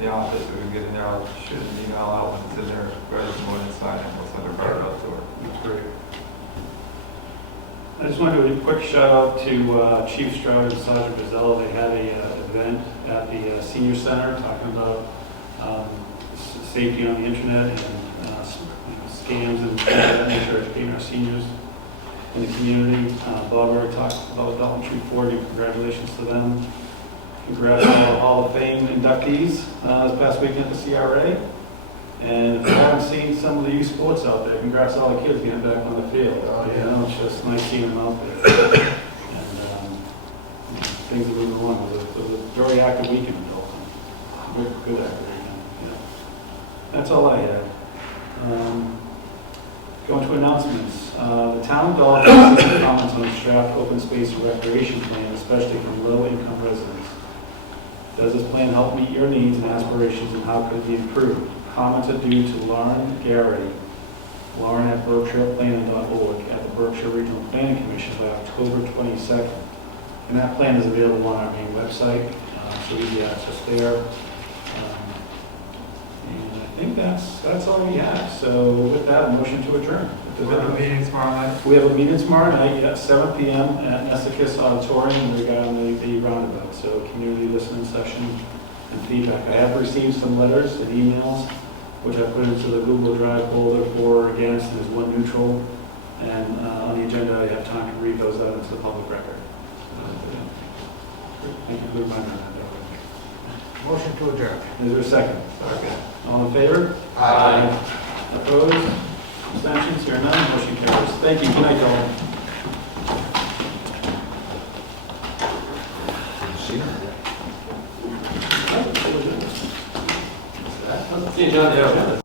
the office. We can get in there. I'll shoot an email out when it's in there. Guys can go in and sign it. We'll send a card out to her. That's great. I just want to do a quick shout out to Chief Stroud and Sergeant Bizzell. They had an event at the Senior Center talking about safety on the internet and scams and things of that nature, educating our seniors in the community. Bob already talked about Dalton Troop 4, and congratulations to them. Congrats to all the Hall of Fame inductees this past weekend at the CRA. And if you haven't seen some of the youth sports out there, congrats to all the kids getting back on the field. You know, it's just nice seeing them out there. And things are moving along. It was a very active weekend in Dalton. Good active weekend. Yeah. That's all I had. Going to announcements. The town of Dalton has received comments on its draft open space and recreation plan, especially from low-income residents. Does this plan help meet your needs and aspirations, and how could it be improved? Comments are due to Lauren Garrity, Lauren at BerkshirePlanning.org at the Berkshire Regional Planning Commission by October 22nd. And that plan is available on our main website, so easy access there. And I think that's all we have. So with that, a motion to adjourn. We have a meeting tomorrow night. We have a meeting tomorrow night at 7 p.m. at Nesicus Auditorium regarding the roundabout. So community listening session and feedback. I have received some letters and emails, which I put into the Google Drive folder for against, and there's one neutral. And on the agenda, I have time to read those out into the public record. Thank you for reminding me of that. Motion to adjourn. Is there a second? Okay. All in favor? Aye. Opposed? Abstentions? Here none. Motion carries. Thank you. Good night, Dalton. See? See you, John.